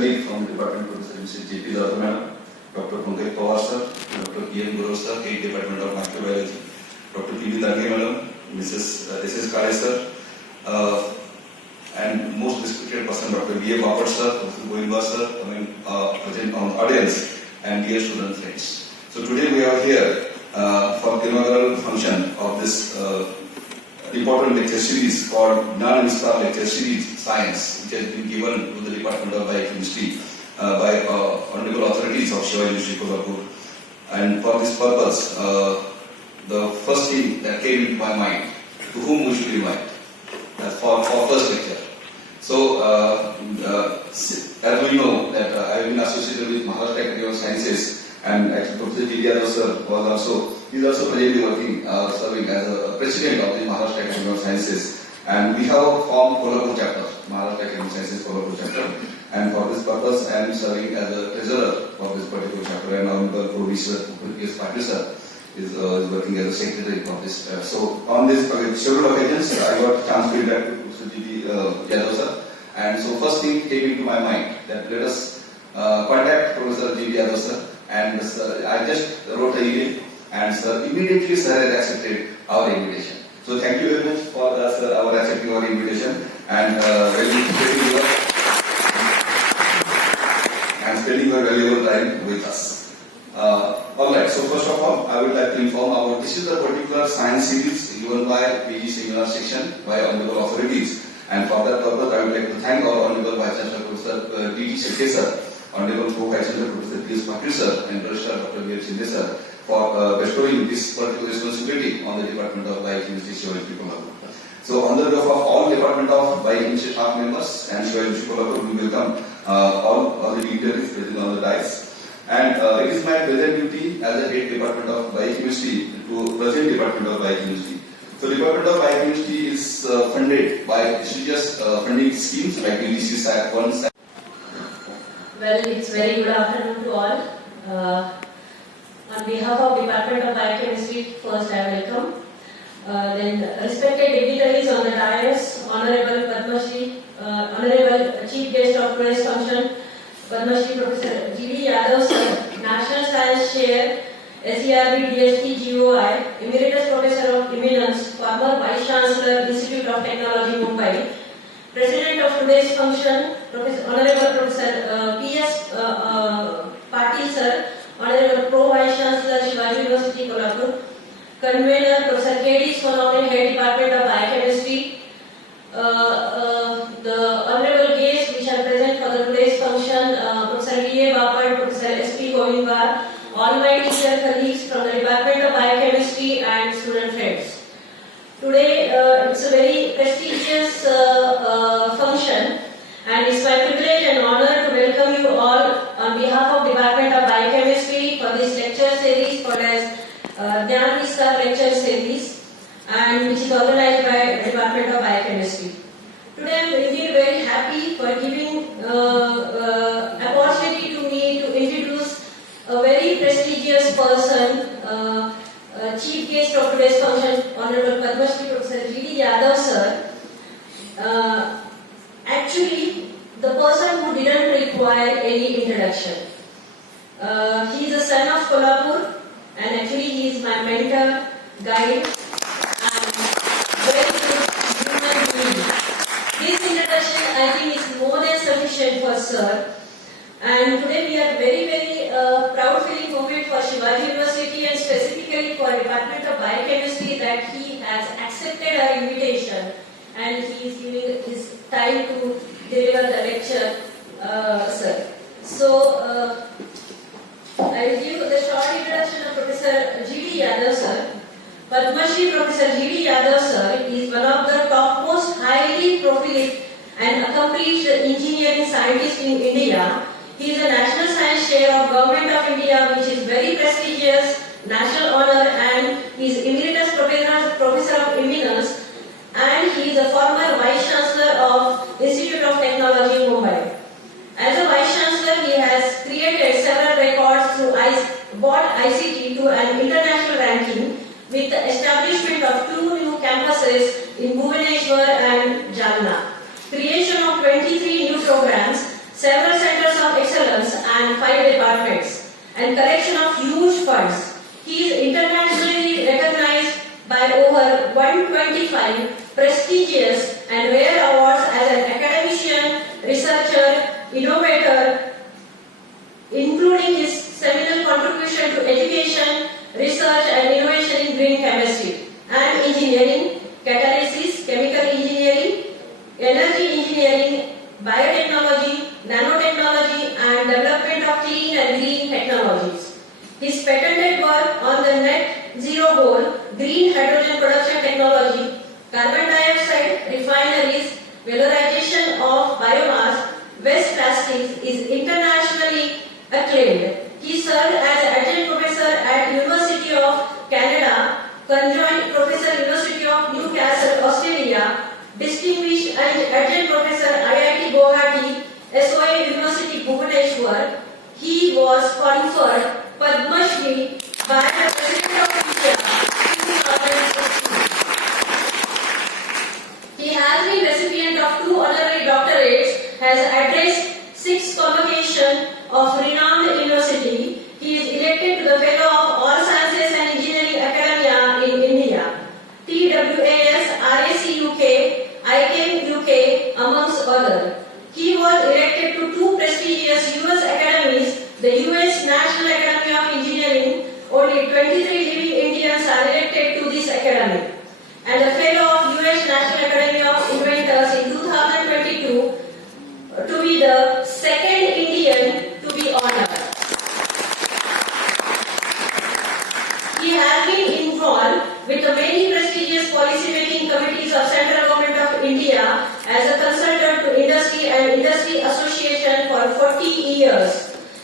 colleague from the department, Professor Mr. J.P. Yadav Madam, Dr. Pankaj Pawar sir, Dr. P.M. Guru sir, Head Department of Microbiology, Dr. P.B. Dage Madam, Mrs. S.S. Kale sir, and most respected person, Dr. B.A. Bapat sir, Professor Goenka sir, present on audience, and dear student friends. So today we are here for the inaugural function of this important lecture series called Dnyanvistar lecture series Science, which has been given to the Department of Biochemistry by Hon'ble authorities of Shivaji, Kolhapur. And for this purpose, the first thing that came into my mind, to whom we should invite for first lecture. So, as we know that I have been associated with Maharashtra Academy of Sciences, and actually Professor Yadav sir is also presently working, serving as a president of the Maharashtra Academy of Sciences. And we have formed Kolhapur chapter, Maharashtra Academy of Sciences Kolhapur chapter. And for this purpose, I am serving as a treasurer for this particular chapter. And Hon'ble Prof. Patil sir is working as a secretary for this. So on this several occasions, I got a chance to interact with Professor Yadav sir. And so first thing came into my mind that let us contact Professor Yadav sir. And I just wrote an email, and sir immediately sir has accepted our invitation. So thank you very much for sir our accepting our invitation and spending your valuable time with us. Alright, so first of all, I would like to inform about this is a particular science series given by PG seminar section by Hon'ble authorities, and for that purpose I would like to thank our Hon'ble Vice Chancellor Professor D.T. Shirke sir, Hon'ble Vice Chancellor Professor P.S. Patil sir, and Registrar Dr. B.H. Shinde sir for bestowing this particular responsibility on the Department of Biochemistry, Shivaji Kolhapur. So on the behalf of all Department of Biochemistry staff members and Shivaji Kolhapur, we welcome all the dignitaries present on the dais. And it is my present duty as a head Department of Biochemistry to present Department of Biochemistry. So Department of Biochemistry is funded by prestigious funding schemes like UGC SAC 1. Well, it's very good afternoon to all. On behalf of Department of Biochemistry, first I welcome. Then respected dignitaries on the dais, Honorable Padmashri, Honorable Chief Guest of today's function, Padmashri Professor G.V. Yadav sir, National Science Chair, SERB DST GOI, Emeritus Professor of Eminence, former Vice Chancellor, Institute of Technology, Mumbai. President of today's function, Honorable Professor P.S. Patil sir, Honorable Pro Vice Chancellor, Shivaji University, Kolhapur. Convenor, Professor K.D. Sonawane, Head Department of Biochemistry. The honorable guests which are present for today's function, Professor B.A. Bapat, Professor S.P. Goenka, all my teacher colleagues from the Department of Biochemistry and student friends. Today it's a very prestigious function, and it's my privilege and honor to welcome you all on behalf of Department of Biochemistry for this lecture series called as Dnyanvistar lecture series, and which is organized by Department of Biochemistry. Today I am indeed very happy for giving opportunity to me to introduce a very prestigious person, chief guest of today's function, Honorable Padmashri Professor G.D. Yadav sir. Actually, the person who didn't require any introduction. He is a son of Kolhapur, and actually he is my mentor, guide, and very good human being. This introduction I think is more than sufficient for sir. And today we are very, very proud feeling moment for Shivaji University and specifically for Department of Biochemistry that he has accepted our invitation and he is giving his time to deliver the lecture, sir. So, I will give the short introduction of Professor G.D. Yadav sir. Padmashri Professor G.D. Yadav sir is one of the topmost highly prolific and accomplished engineering scientists in India. He is a National Science Chair of Government of India, which is very prestigious national honor, and he is Emeritus Professor of Eminence, and he is a former Vice Chancellor of Institute of Technology, Mumbai. As a Vice Chancellor, he has created several records through brought ICT to an international ranking with the establishment of 2 new campuses in Bhubaneswar and Jalna, creation of 23 new programs, several centers and 5 departments and collection of huge funds. He is internationally recognized by over 125 prestigious and rare awards as an academician, researcher, innovator, including his seminal contribution to education, research and innovation in green chemistry and engineering, catalysis, chemical engineering, energy engineering, biotechnology, nanotechnology and development of clean and green technologies. His patented work on the net zero goal, green hydrogen production technology, carbon dioxide refineries, valorization of biomass, waste plastics is internationally acclaimed. He served as adjunct professor at University of Canada, conjoint professor University of Newcastle, Australia, distinguished adjunct professor IIT Guwahati, SOA University Bhubaneswar. He was conferred Padmashri by the President of India in 2016. He has been recipient of 2 honorary doctorates, has addressed 6 convocations of renowned university. He is elected to the Fellow of All Sciences and Engineering Academia in India, TWAS, RAC UK, ICANN UK, amongst others. He was elected to 2 prestigious US academies, the US National Academy of Engineering. Only 23 living Indians are elected to this academy, and a Fellow of US National Academy of Inventors in 2022 to be the second Indian to be honored. He has been involved with the many prestigious policy-making committees of Central Government of India as a consultant to industry and industry association for 40 years.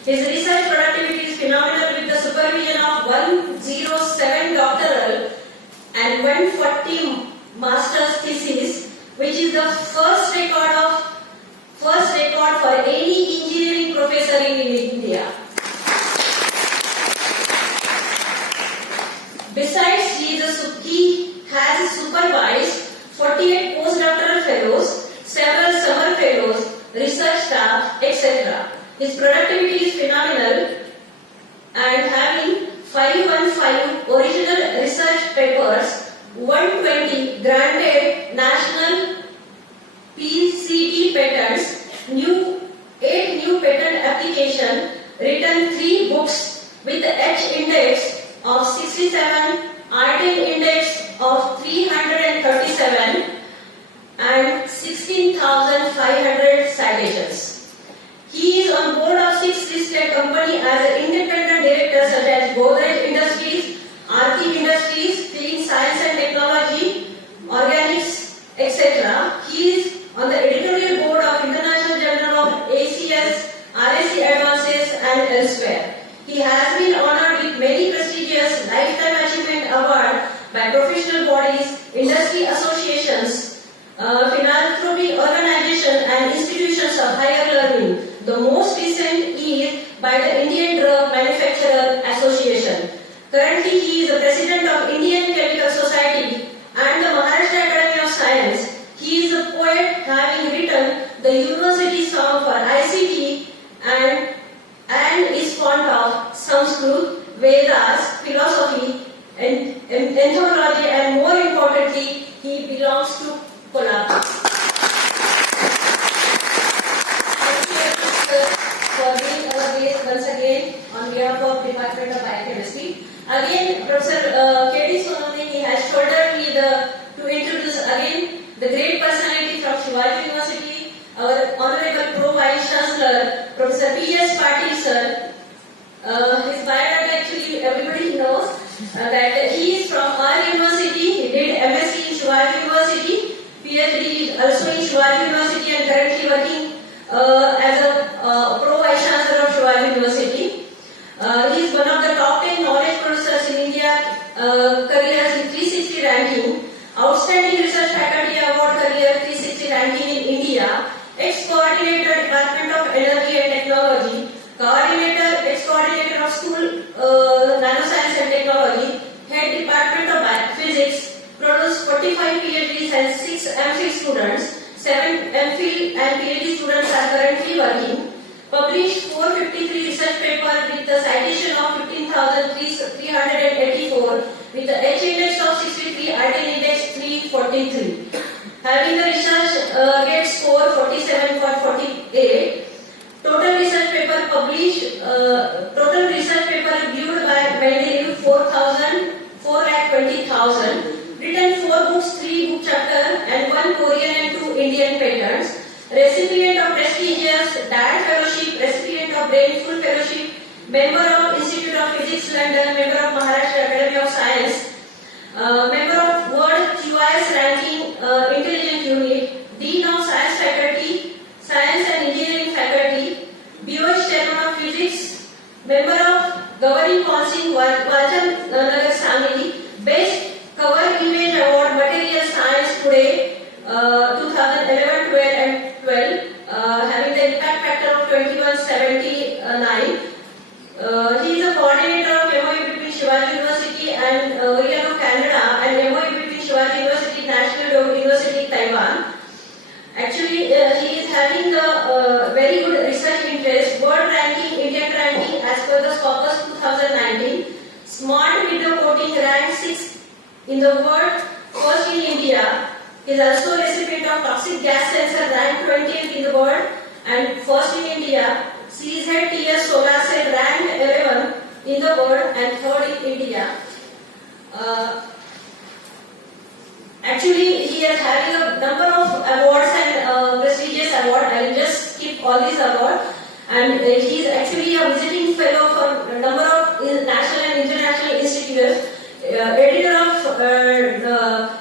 His research productivity is phenomenal with the supervision of 107 doctoral and 140 master's thesis, which is the first record for any engineering professor in India. Besides, he has supervised 48 postdoctoral fellows, several summer fellows, research staff, etc. His productivity is phenomenal, and having 515 original research papers, 120 granted national PCT patents, 8 new patent application, written 3 books with the H index of 67, Artin index of 337 and 16,500 citations. He is on board of 6 listed companies as an independent director such as Godrej Industries, Arctic Industries, Clean Science and Technology, Organics, etc. He is on the editorial board of International Journal of ACS, RAC Advances and elsewhere. He has been honored with many prestigious Lifetime Achievement Award by professional bodies, industry associations, philanthropy organizations and institutions of higher learning. The most recent is by the Indian Drug Manufacturer Association. Currently, he is the president of Indian Chemical Society and the Maharashtra Academy of Science. He is a poet, having written the university song for ICT and is fond of Sanskrit, Vedas, philosophy, and anthropology, and more importantly, he belongs to Kolhapur. For being our guest once again on behalf of Department of Biochemistry. Again, Professor K.D. Sonawane, he has shouldered me to introduce again the great personality from Shivaji University, our Honorable Pro-Vice Chancellor, Professor P.S. Patil sir. His biography actually everybody knows that he is from our university. He did MSc in Shivaji University, PhD is also in Shivaji University, and currently working as a Pro-Vice Chancellor of Shivaji University. He is one of the top 10 knowledge professors in India, careers in 360 ranking, Outstanding Research Faculty Award career 360 ranking in India, ex-coordinator Department of Energy and Technology, coordinator, ex-coordinator of School Nanoscience and Technology, head Department of Physics, produced 45 PhDs and 6 MPhil students. 7 MPhil and PhD students are currently working. Published 453 published total research paper reviewed by mainly 4,20,000, written 4 books, 3 book chapter, and 1 Korean and 2 Indian patents. Recipient of prestigious DAD Fellowship, recipient of Brainful Fellowship, member of Institute of Physics London, member of Maharashtra Academy of Science, member of World QIS Ranking Intelligent Unit, Dean of Science Faculty, Science and Engineering Faculty, BOH Chairman of Physics, member of Governing Council Vajan Nagar Sangli, Best Cover Image Award Material Science Today 2011, 12 and 12, having the impact factor of 2179. He is a coordinator of MOU between Shivaji University and Yadav, Canada, and MOU between Shivaji University, National University, Taiwan. Actually, he is having a very good research interest. World ranking, Indian ranking as per the Scopus 2019. Smart video coating ranked 6th in the world, first in India. He is also a recipient of toxic gas sensor ranked 20th in the world and first in India. CZ TS solar cell ranked 11 in the world and third in India. Actually, he is having a number of awards and prestigious awards. I will just skip all these awards. And he is actually a visiting fellow for a number of national and international institutes. Editor of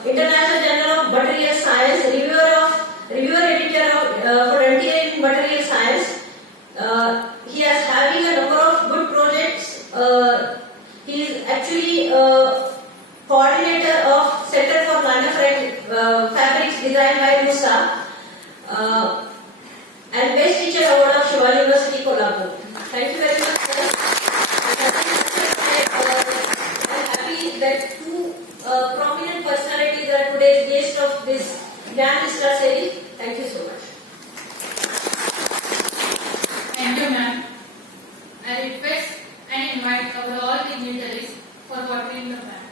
International Journal of Material Science, reviewer editor of Frontier in Material Science. He is having a number of good projects. He is actually coordinator of Center for Fabrics designed by Musa and Best Teacher Award of Shivaji University, Kolhapur. Thank you very much, sir. That 2 prominent personalities are today's guests of this Dnyanvistar series. Thank you so much. Thank you, ma'am. I request and invite our all dignitaries for watering the plant.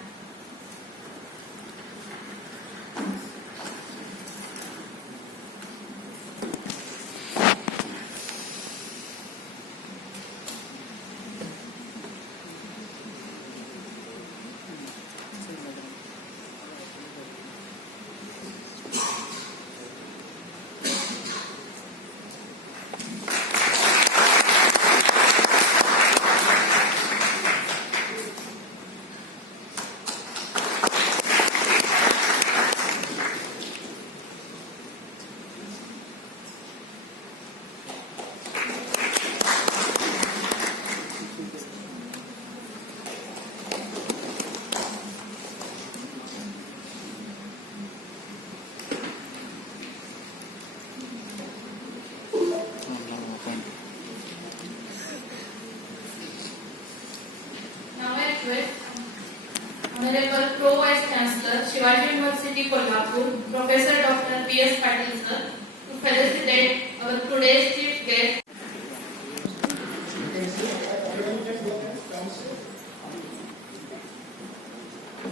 Honorable Pro Vice Chancellor, Shivaji University, Kolhapur, Professor Dr. P.S. Patil sir, to felicitate our today's chief guest.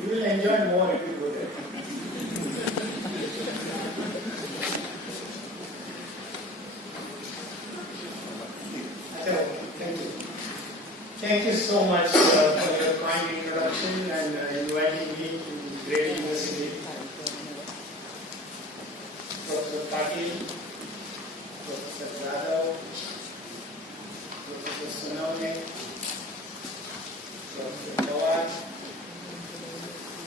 You will enjoy more if you go there. Thank you. Thank you so much for your kind introduction and inviting me to great university. Professor Patil, Professor Yadav, Professor Sonawane, Professor Kawad,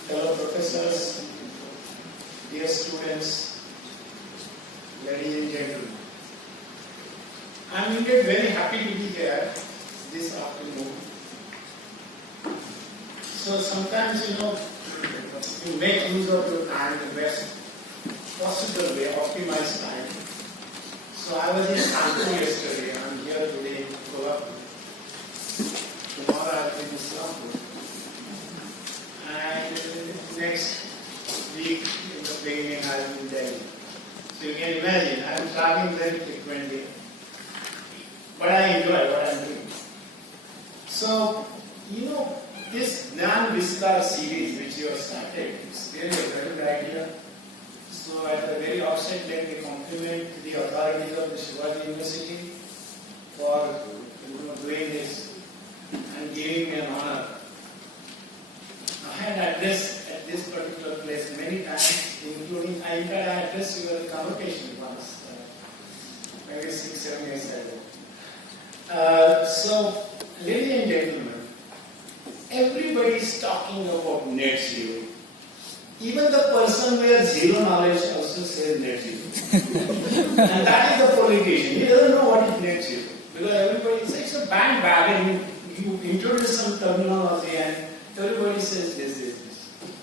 fellow professors, dear students, ladies and gentlemen. I am indeed very happy to be here this afternoon. So sometimes, you make use of your time the best possible way, optimize time. So I was in Kanpur yesterday, I am here today in Kolhapur. Tomorrow I will be in Islamabad. And next week, in the beginning, I will be in Delhi. So you can imagine, I am traveling very frequently. But I enjoy what I am doing. So, this Dnyanvistar series which you have started is really a very good idea. So at the very outset, let me compliment the authorities of the Shivaji University for So, ladies and gentlemen, everybody is talking about net zero. Even the person who has zero knowledge also says net zero. And that is the politician. He doesn't know what is net zero. Because everybody says it's a bandwagon. You introduce some terminology and everybody says this.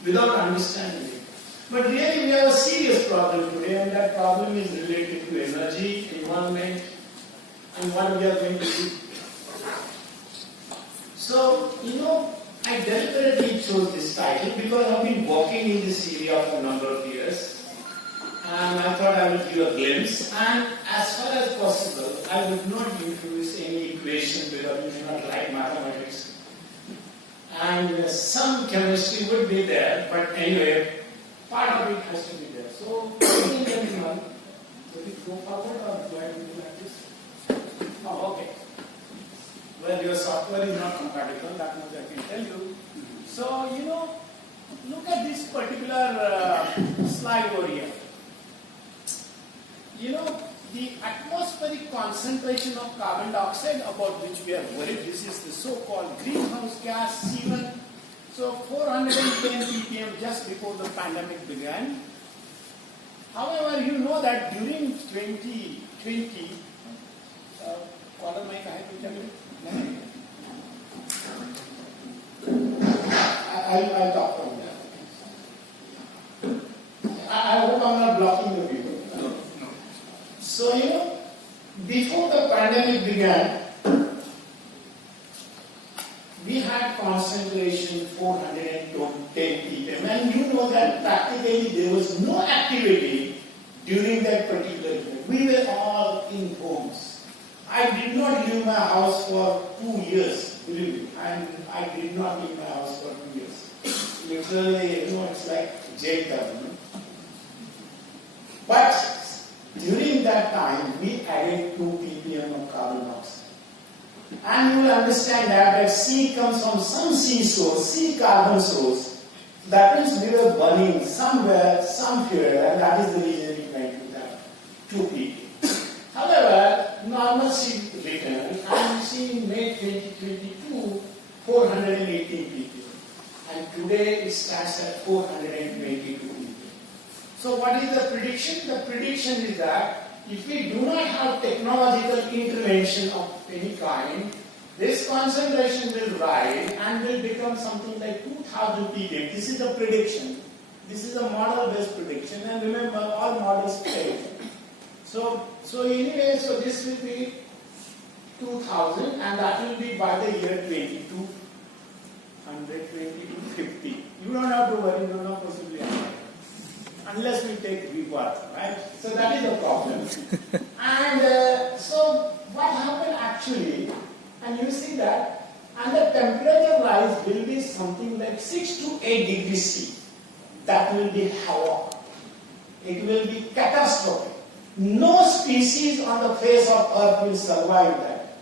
Without understanding it. But really we have a serious problem today, and that problem is related to energy, environment, and what we are going to do. So, I deliberately chose this title because I've been working in this area for a number of years, and I thought I would give a glimpse. And as far as possible, I would not introduce any equation because you may not like mathematics. And some chemistry would be there, but anyway, part of it has to be there. So, ladies and gentlemen, will it go forward or do I do like this? Oh, okay. Well, your software is not compatible, that much I can tell you. So, look at this particular slide over here. The atmospheric concentration of carbon dioxide about which we are worried, this is the so-called greenhouse gas C1. So 410 ppm just before the pandemic began. However, you know that during 2020, I'll talk from that. I hope I'm not blocking the people. No. So, before the pandemic began, we had concentration 410 ppm, and you know that practically there was no activity during that particular event. We were all in homes. I did not leave my house for 2 years, believe me. I did not leave my house for 2 years. Literally, it's like jail government. But during that time, we added 2 ppm of carbon dioxide. And you will understand that C comes from some C source, C carbon source. That means we were burning somewhere, some fuel, and that is the reason we went to that 2 ppm. However, normalcy returned, and you see in May 2022, 418 ppm. And today it stands at 422 ppm. So what is the prediction? The prediction is that if we do not have technological intervention of any kind, this concentration will rise and will become something like 2000 ppm. This is a prediction. This is a model-based prediction, and remember, all models fail. So anyway, this will be 2000, and that will be by the year 2200, 2250. You don't have to worry, you don't have possibly have. Unless we take rebirth, right? So that is the problem. And so what happened actually, and you see that, and the temperature rise will be something like 6 to 8 degrees C. That will be havoc. It will be catastrophic. No species on the face of Earth will survive that.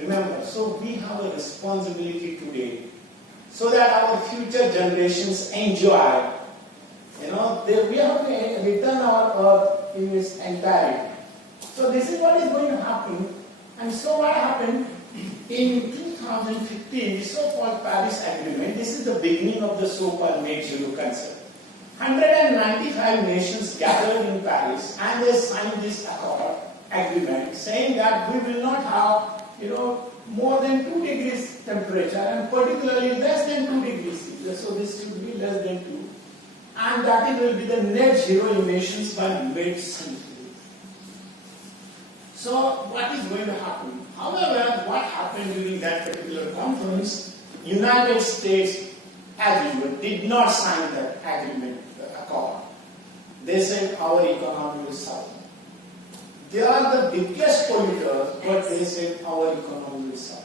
Remember, so we have a responsibility today so that our future generations enjoy. We have to return our Earth in its entirety. So this is what is going to happen. And so what happened in 2015, the so-called Paris Agreement, this is the beginning of the so-called net zero concept. 195 nations gathered in Paris and they signed this agreement saying that we will not have, more than 2 degrees temperature and particularly less than 2 degrees. So this should be less than 2. And that it will be the net zero emissions by mid-century. So what is going to happen? However, what happened during that particular conference, United States, as usual, did not sign that agreement, the accord. They said our economy will suffer. They are the biggest polluters, but they said our economy will suffer.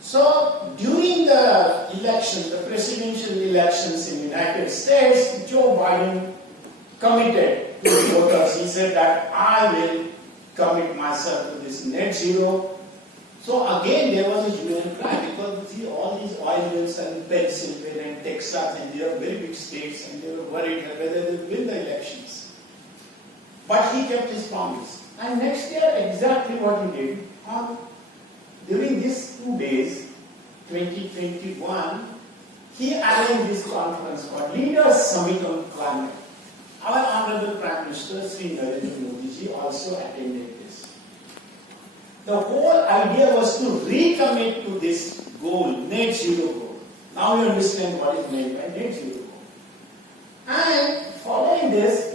So during the election, the presidential elections in the United States, Joe Biden committed to the voters. He said that I will commit myself to this net zero. So again, there was a UN cry because you see all these oil wells and Pennsylvania and Texas, and they are very big states, and they were worried whether they will win the elections. But he kept his promise. And next year, exactly what he did, on during these 2 days, 2021, he arranged this conference called Leaders Summit on Climate. Our Honorable Prime Minister Sri Narendra Modi ji also attended this. The whole idea was to recommit to this goal, net zero goal. Now you understand what is meant by net zero goal. And following this,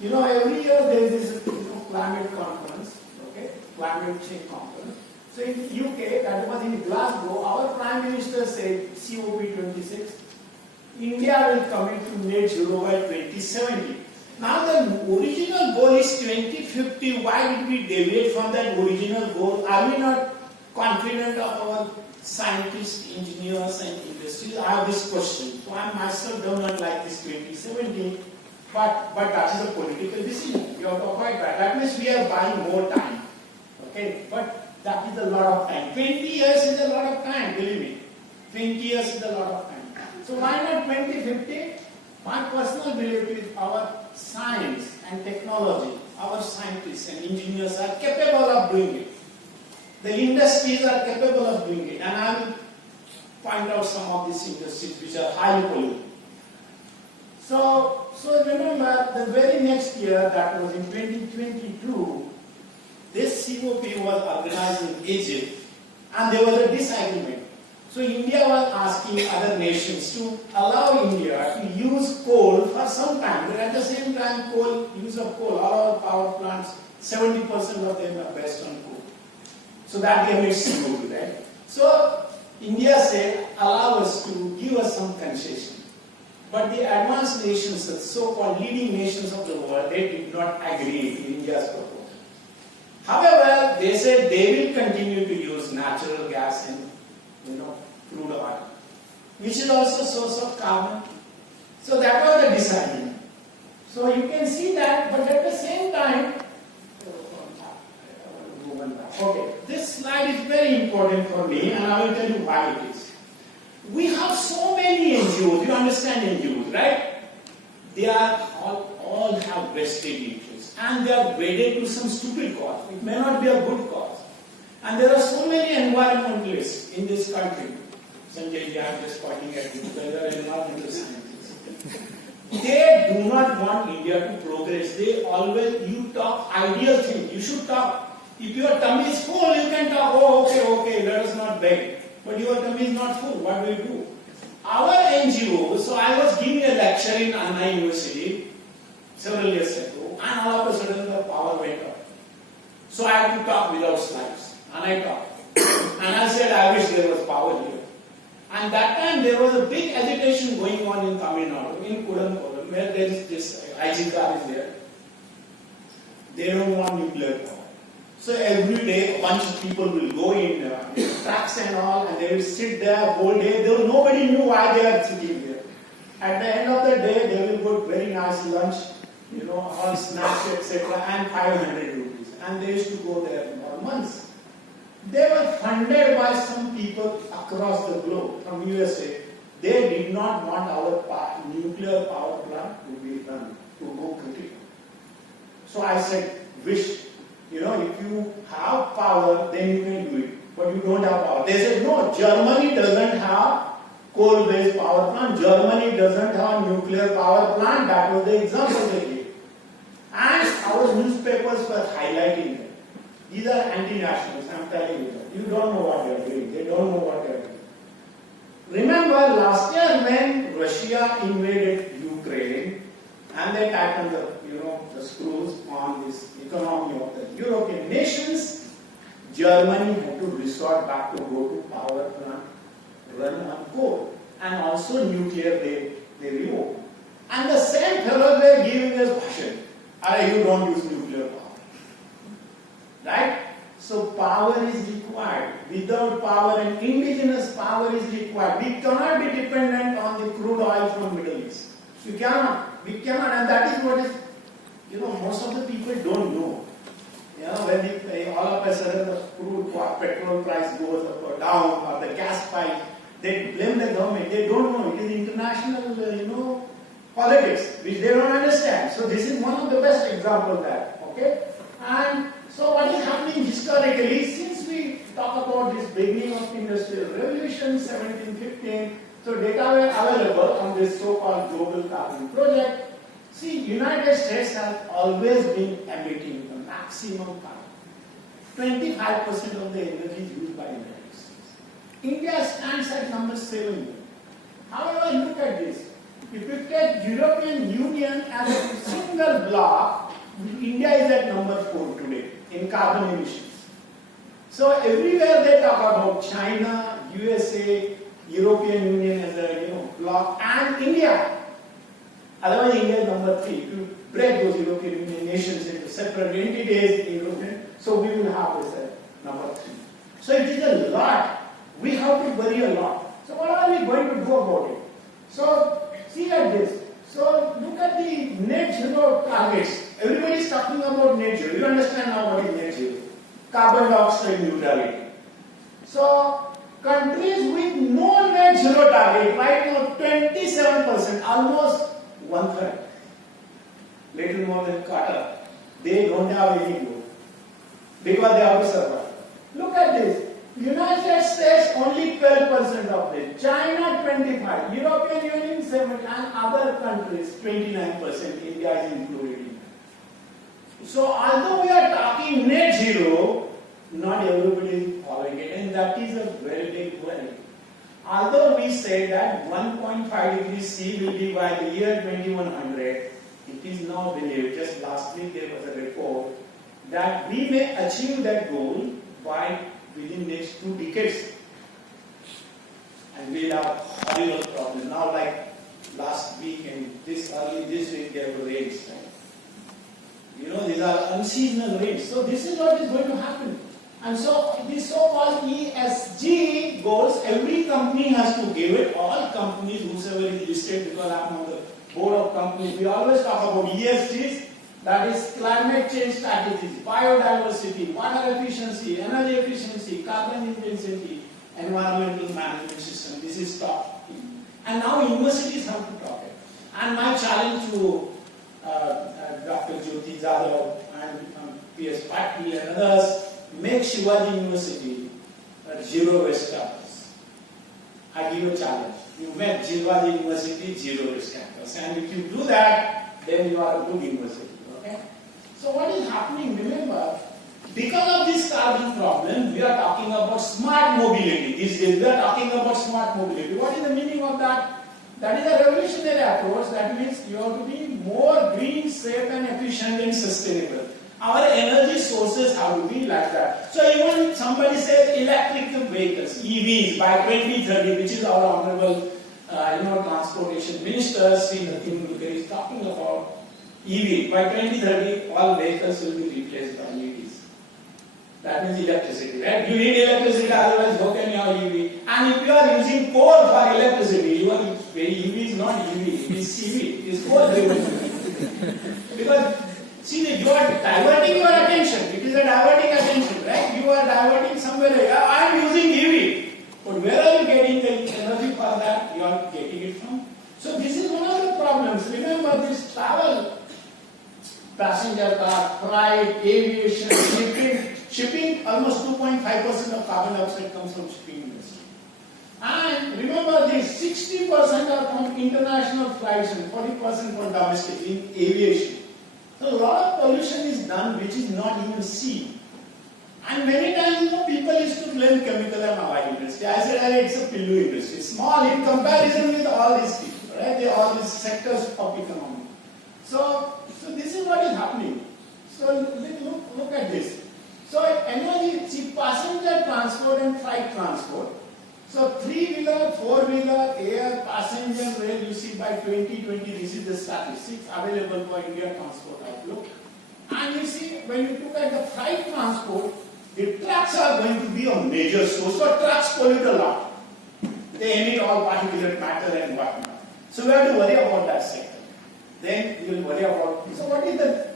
every year there is this climate conference, okay, climate change conference. So in UK, that was in Glasgow, our Prime Minister said, COP26, India will commit to net zero by 2070. Now the original goal is 2050. Why did we deviate from that original goal? Are we not confident of our scientists, engineers and industries? I have this question. So I myself do not like this 2070, but that is a political decision. You have to avoid that. That means we are buying more time. Okay, but that is a lot of time. 20 years is a lot of time, believe me. 20 years is a lot of time. So why not 2050? My personal belief is our science and technology, our scientists and engineers are capable of doing it. The industries are capable of doing it. And I will point out some of these industries which are highly polluting. So remember, the very next year, that was in 2022, this COP was organized in Egypt and there was a disagreement. So India was asking other nations to allow India to use coal for some time, but at the same time use of coal, all our power plants, 70% of them are based on coal. So that gave us COP, right? So India said, allow us to give us some concession. But the advanced nations, the so-called leading nations of the world, they did not agree to India's proposal. However, they said they will continue to use natural gas and crude oil, which is also a source of carbon. So that was the disagreement. So you can see that, but at the same time, okay, this slide is very important for me and I will tell you why it is. We have so many NGOs, you understand NGOs, right? They are all have vested interests and they are wedded to some stupid cause. It may not be a good cause. And there are so many environmentalists in this country. Sanjay ji, I am just pointing at you because they are environmental scientists. They do not want India to progress. They always, you talk ideal things. You should talk. If your tummy is full, you can talk, oh, okay, let us not beg. But your tummy is not full. What do you do? Our NGO, so I was giving a lecture in Anna University several years ago, and all of a sudden the power went up. So I had to talk without slides. And I talked. And I said, I wish there was power here. And that time there was a big agitation going on in Tamil Nadu, in Kolhapur, where there is this IGCAR is there. They don't want nuclear power. So every day a bunch of people will go in trucks and all, and they will sit there whole day. Nobody knew why they are sitting there. At the end of the day, they will go very nice lunch, all snacks, etc., and 500 rupees. And they used to go there for months. They were funded by some people across the globe from USA. They did not want our nuclear power plant to be run, to go critical. So I said, wish, if you have power, then you can do it. But you don't have power. They said, no, Germany doesn't have coal-based power plant. Germany doesn't have nuclear power plant. That was the example they gave. And our newspapers were highlighting them. These are anti-nationals, I'm telling you that. You don't know what they are doing. They don't know what they are doing. Remember last year when Russia invaded Ukraine and they tightened the screws on this economy of the European nations, Germany had to resort back to go to power plant run on coal. And also nuclear they revoked. And the same fellows were giving us caution. You don't use nuclear power. Right? So power is required. Without power, and indigenous power is required. We cannot be dependent on the crude oil from Middle East. We cannot, and that is what is, most of the people don't know. When all of a sudden the crude petrol price goes up or down, or the gas price, they blame the government. They don't know. It is international, politics, which they don't understand. So this is one of the best examples of that. Okay? And so what is happening historically, since we talk about about this beginning of industrial revolution, 1715. So data were available on this so-called global carbon project. See, United States has always been emitting the maximum carbon. 25% of the energy is used by United States. India stands at number 7. However, look at this. If you take European Union as a single block, India is at number 4 today in carbon emissions. So everywhere they talk about China, USA, European Union as a block, and India. Otherwise, India is number 3. If you break those European Union nations into separate entities, so we will have this number 3. So it is a lot. We have to worry a lot. So what are we going to do about it? So see at this. So look at the net zero targets. Everybody is talking about net zero. You understand now what is net zero? Carbon dioxide neutrality. So countries with no net zero target, right now 27%, almost 1/3, little more than quarter, they don't have any growth because they have to survive. Look at this. United States only 12% of this, China 25%, European Union 7%, and other countries 29%. India is included in that. So although we are talking net zero, not everybody is following it, and that is a very big worry. Although we say that 1.5 degrees C will be by the year 2100, it is now believed, just last week there was a report, that we may achieve that goal by within next 2 decades. And we'll have horrible problems. Now like last week and early this week there were rains. Right? These are unseasonal rains. So this is what is going to happen. And so these so-called ESG goals, every company has to give it. All companies, whosoever is listed, because I'm on the board of companies, we always talk about ESGs. That is climate change strategies, biodiversity, water efficiency, energy efficiency, carbon intensity, environmental management system. This is top. And now universities have to talk it. And my challenge to Dr. Jyoti Yadav and P.S. Patil and others, make Shivaji University a zero waste campus. I give a challenge. You make Shivaji University zero waste campus. And if you do that, then you are a good university. So what is happening, remember, because of this carbon problem, we are talking about smart mobility. These days we are talking about smart mobility. What is the meaning of that? That is a revolutionary approach. That means you have to be more green, safe and efficient and sustainable. Our energy sources have to be like that. So even if somebody says electric vehicles, EVs, by 2030, which is our Hon'ble Transportation Minister, Sri Natin Gulkar, is talking about EV. By 2030, all vehicles will be replaced by EVs. That means electricity, right? You need electricity, otherwise how can you have EV? And if you are using coal for electricity, your EV is not EV, it is CV, it is coal driven. Because, see, you are diverting your attention. It is a diverting attention, right? You are diverting somewhere else. I am using EV. But where are you getting the energy for that? You are getting it from. So this is one of the problems. Remember this travel. Passenger car, freight, aviation, shipping, almost 2.5% of carbon dioxide comes from shipping industry. And remember this, 60% are from international flights and 40% from domestic in aviation. So a lot of pollution is done which is not even seen. And many times, people used to blame chemical and allied industry. I said, it's a pillu industry, small in comparison with all these people, right? All these sectors of economy. So this is what is happening. So look at this. So energy, see, passenger transport and freight transport. So 3-wheeler, 4-wheeler, air, passenger, rail, you see by 2020, this is the statistics available for India Transport Outlook. And you see, when you look at the freight transport, the trucks are going to be a major source. So trucks pollute a lot. They emit all particulate matter and whatnot. So we have to worry about that sector. Then you will worry about. So what is the?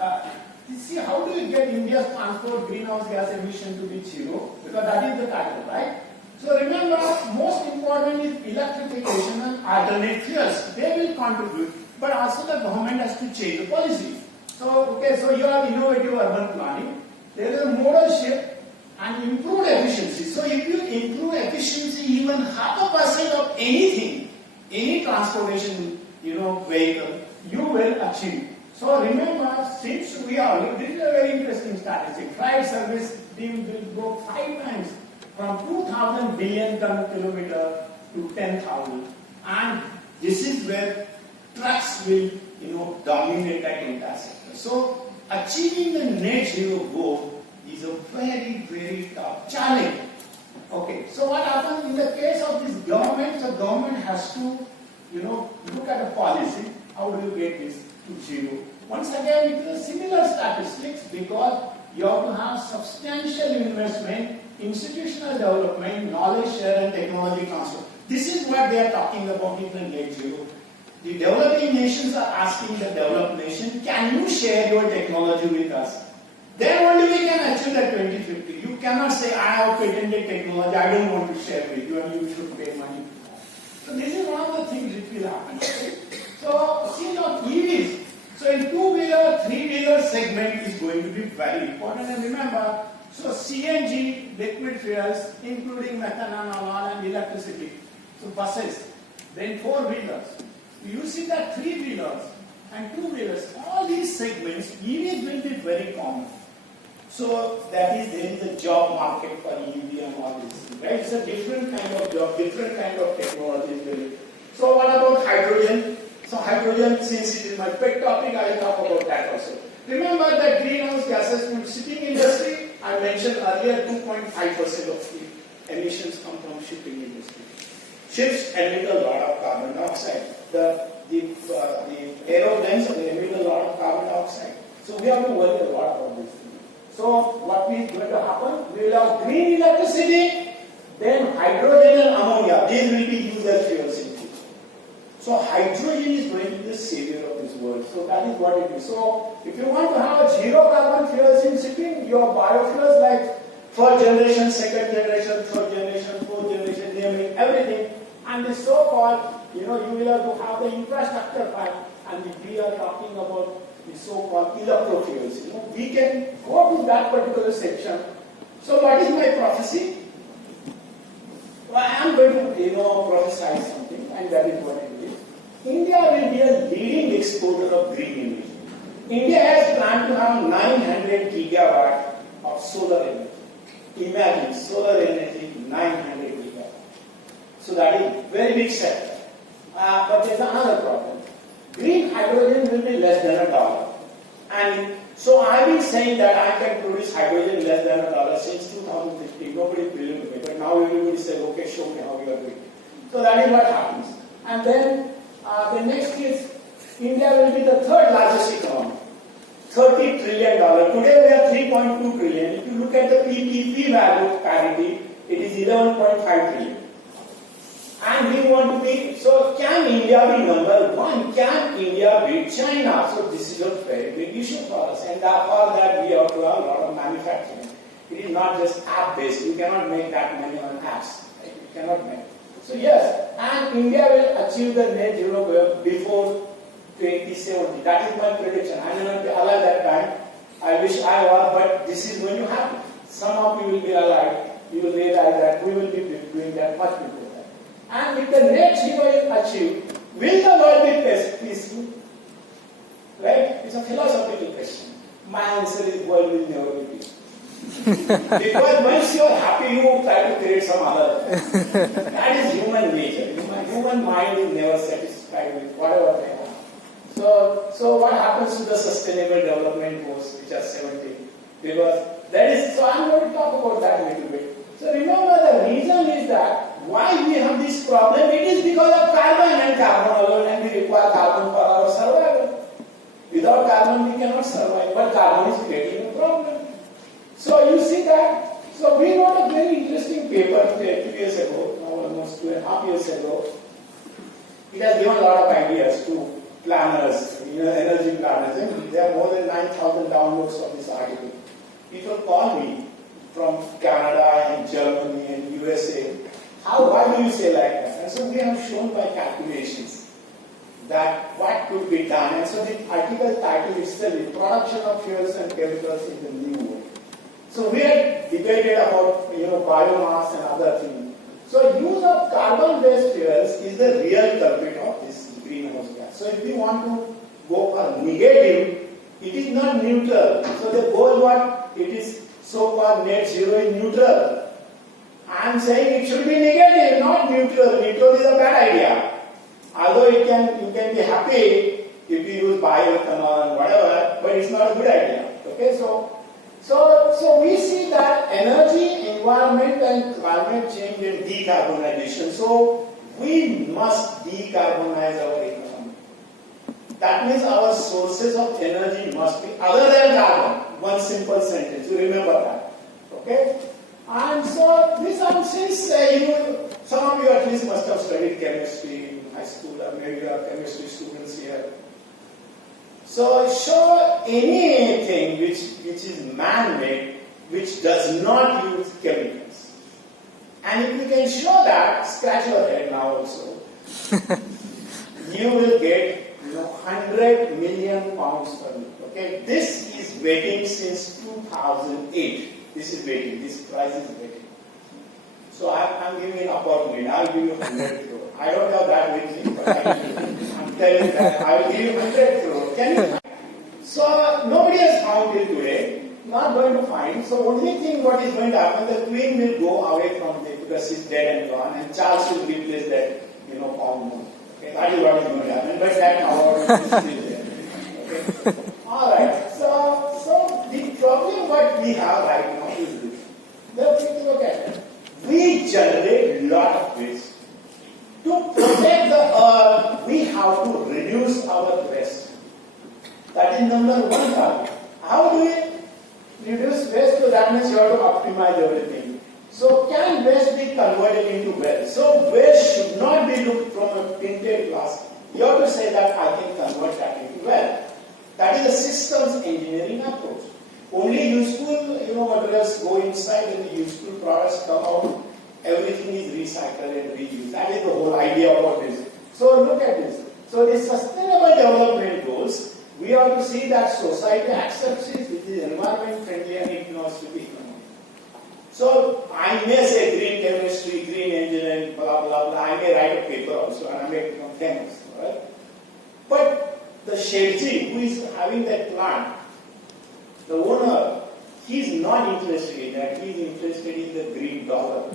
See, how do you get India's transport greenhouse gas emission to be zero? Because that is the target, right? So remember, most important is electrification and alternate fuels. They will contribute, but also the government has to change the policy. So so you have innovative urban planning. There is a modal shift and improved efficiency. So if you improve efficiency even 0.5% of anything, any transportation, vehicle, you will achieve. So remember, since we are, this is a very interesting statistic. Freight service will go 5 times from 2,000 billion ton kilometer to 10,000, and this is where trucks will, dominate that entire sector. So achieving the net zero goal is a very, very tough challenge. Okay, so what happens in the case of this government? The government has to, look at a policy. How do you get this to zero? Once again, it is similar statistics because you have to have substantial investment, institutional development, knowledge share, and technology transfer. This is what they are talking about in the net zero. The developing nations are asking the developed nation, can you share your technology with us? Then only we can achieve that 2050. You cannot say, I have patented technology, I don't want to share with you and you should pay money. So this is one of the things which will happen. So see now EVs. So in 2-wheeler, 3-wheeler segment is going to be very important. And remember, so CNG, liquid fuels, including methanol and electricity. So buses, then 4-wheelers. You see that 3-wheelers and 2-wheelers, all these segments, EVs will be very common. So that is, there is a job market for EV and all this, right? It's a different kind of job, different kind of technology. So what about hydrogen? So hydrogen, since it is my pet topic, I will talk about that also. Remember that greenhouse gases from shipping industry, I mentioned earlier 2.5% of the emissions come from shipping industry. Ships emit a lot of carbon dioxide. The aeroplanes emit a lot of carbon dioxide. So we have to worry a lot about this. So what is going to happen? We will have green electricity, then hydrogen and ammonia. These will be used as fuels in future. So hydrogen is going to be the savior of this world. So that is what it is. So if you want to have a zero carbon fuels in shipping, your biofuels like first generation, second generation, third generation, fourth generation, naming everything, and the so-called, you will have to have the infrastructure part, and we are talking about the so-called electrofuels. We can go to that particular section. So what is my prophecy? Well, I am going to, prophesy something, and that is what it is. India will be a leading exporter of green energy. India has planned to have 900 gigawatt of solar energy. Imagine solar energy, 900 gigawatt. So that is very big sector. But there's another problem. Green hydrogen will be less than $1. And so I've been saying that I can produce hydrogen less than $1 since 2015. Nobody believed me. But now everybody says, okay, show me how you are doing. So that is what happens. And then the next is, India will be the third largest economy. $30 trillion. Today we are 3.2 trillion. If you look at the PPP value parity, it is 11.5 trillion. And we want to be, so can India be number one? Can India beat China? So this is a very big issue for us. And for that we have to have a lot of manufacturing. It is not just app based. You cannot make that money on apps. Right? You cannot make. So yes, and India will achieve the net zero before 2070. That is my prediction. I may not be alive that time. I wish I was, but this is going to happen. Some of you will be alive. You will realize that we will be doing that much before. And if the net zero is achieved, will the world be peaceful? Right? It's a philosophical question. My answer is world will never be peaceful. Because once you are happy, you try to create some other. That is human nature. Human mind is never satisfied with whatever they have. So what happens to the sustainable development goals, which are 17? Because that is, so I'm going to talk about that a little bit. So remember, the reason is that why we have this problem, it is because of carbon and carbon alone, and we require carbon for our survival. Without carbon we cannot survive, but carbon is creating a problem. So you see that, so we wrote a very interesting paper 2 years ago, almost 2.5 years ago. It has given a lot of ideas to planners, energy planners, and there are more than 9,000 downloads of this article. People call me from Canada and Germany and USA. Why do you say like that? And so we have shown by calculations that what could be done. And so the article title itself is Production of Fuels and Chemicals in the New World. So we had debated about biomass and other things. So use of carbon-based fuels is the real culprit of this greenhouse gas. So if we want to go for negative, it is not neutral. So the goal what? It is so far net zero is neutral. I am saying it should be negative, not neutral. Neutral is a bad idea. Although you can be happy if you use bioethanol and whatever, but it's not a good idea. Okay, so we see that energy, environment, and climate change and decarbonization. So we must decarbonize our economy. That means our sources of energy must be other than carbon. One simple sentence. You remember that. Okay. And so this, since some of you at least must have studied chemistry in high school, or maybe you are chemistry students here. So show anything which is man-made, which does not use chemicals. And if you can show that, scratch your head now also. You will get 100 million pounds per year. Okay, this is waiting since 2008. This is waiting. This price is waiting. So I'm giving an opportunity. I'll give you 100 crore. I don't have that with me, but I'm telling you that I will give you 100 crore. Can you find? So nobody has found till today. Not going to find. So only thing what is going to happen, the queen will go away from it because she's dead and gone, and Charles will replace that pound note. Okay, that is what is going to happen. But that award is still there. Okay. All right. So the problem what we have right now is this. Look at it. We generate a lot of waste. To protect the earth, we have to reduce our waste. That is number one target. How do we reduce waste? So that means you have to optimize everything. So can waste be converted into wealth? So waste should not be looked from a tinted glass. You have to say that I can convert that into wealth. That is a systems engineering approach. Only useful materials go inside and the useful products come out. Everything is recycled and reused. That is the whole idea about this. So look at this. So the sustainable development goals, we have to see that society accepts it, it is environment friendly and it knows to be economic. So I may say green chemistry, green engineering, blah blah blah. I may write a paper also and I may become famous, right? But the Shivaji who is having that plant, the owner, he is not interested in that. He is interested in the green dollar.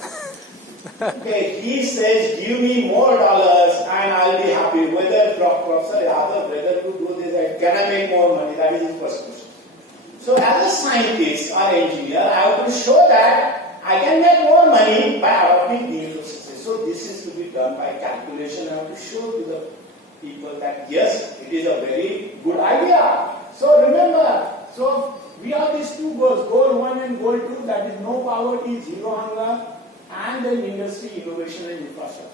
Okay, he says, give me more dollars and I'll be happy. Whether Professor Yadav, whether you do this, can I make more money? That is his first question. So as a scientist or engineer, I have to show that I can make more money by adopting new processes. So this is to be done by calculation. I have to show to the people that yes, it is a very good idea. So remember, so we have these two goals, goal 1 and goal 2, that is no poverty, zero hunger, and then industry, innovation and infrastructure.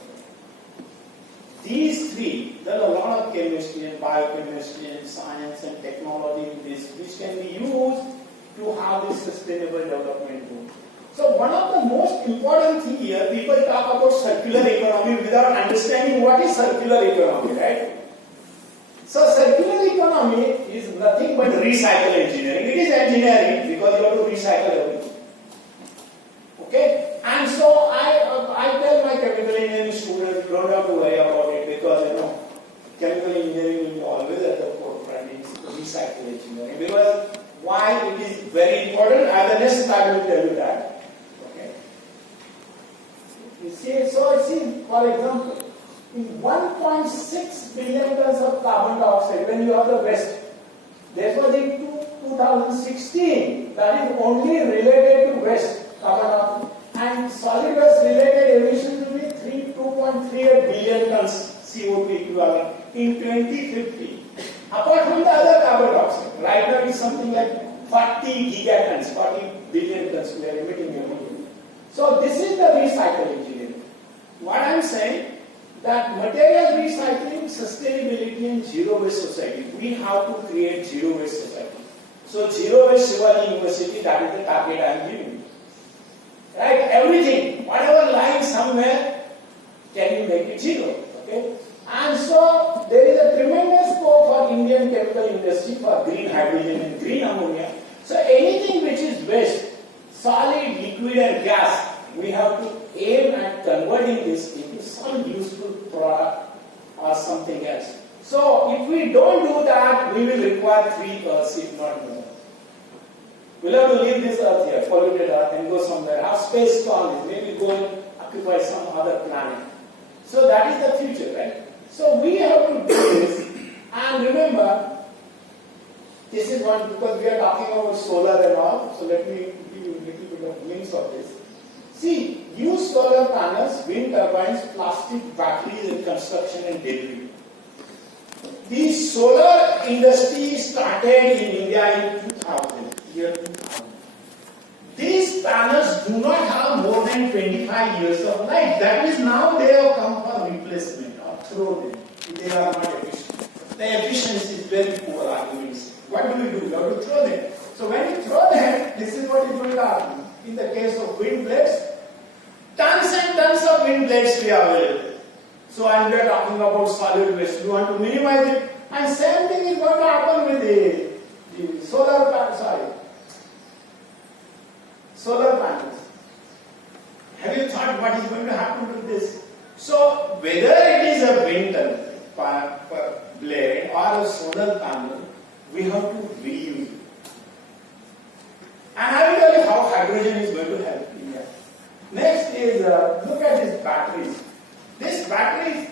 These three, there are a lot of chemistry and biochemistry and science and technology in this, which can be used to have this sustainable development goal. So one of the most important things here, people talk about circular economy without understanding what is circular economy, right? So circular economy is nothing but recycle engineering. It is engineering because you have to recycle everything. Okay? And so I tell my chemical engineering students, don't have to worry about it because chemical engineering will be always at the forefront in recycle engineering. Because why it is very important, as the next slide will tell you that. Okay? You see, so see, for example, in 1.6 billion tons of carbon dioxide, when you have the waste, this was in 2016, that is only related to waste, carbon dioxide, and solid waste related emissions will be 2.38 billion tons CO2 equivalent in 2050. Apart from the other carbon dioxide, right now it is something like 40 gigatons, 40 billion tons we are emitting every year. So this is the recycle engineering. What I am saying, that material recycling, sustainability and zero waste society. We have to create zero waste society. So zero waste Shivaji University, that is the target I am giving you. Right? Everything, whatever lying somewhere, can you make it zero? Okay? And so there is a tremendous scope for Indian chemical industry for green hydrogen and green ammonia. So anything which is waste, converting this into some useful product or something else. So if we don't do that, we will require 3 Earths, if not more. We'll have to leave this Earth here, polluted Earth, and go somewhere, have space colonies, maybe go and occupy some other planet. So that is the future, right? So we have to do this. And remember, this is one, because we are talking about solar and all, so let me give you a little bit of glimpse of this. See, use solar panels, wind turbines, plastic batteries in construction and delivery. The solar industry started in India in 2000, year 2000. These panels do not have more than 25 years of life. That is, now they have come for replacement or thrown in. They are not efficient. The efficiency is very poor, arguments. What do? You have to throw them. So when you throw them, this is what is going to happen. In the case of wind blades, tons and tons of wind blades we are available. So and we are talking about solid waste. We want to minimize it. And same thing is going to happen with the solar panels. Have you thought what is going to happen with this? So whether it is a wind blade or a solar panel, we have to reuse it. And I will tell you how hydrogen is going to help India. Next is, look at these batteries. These batteries,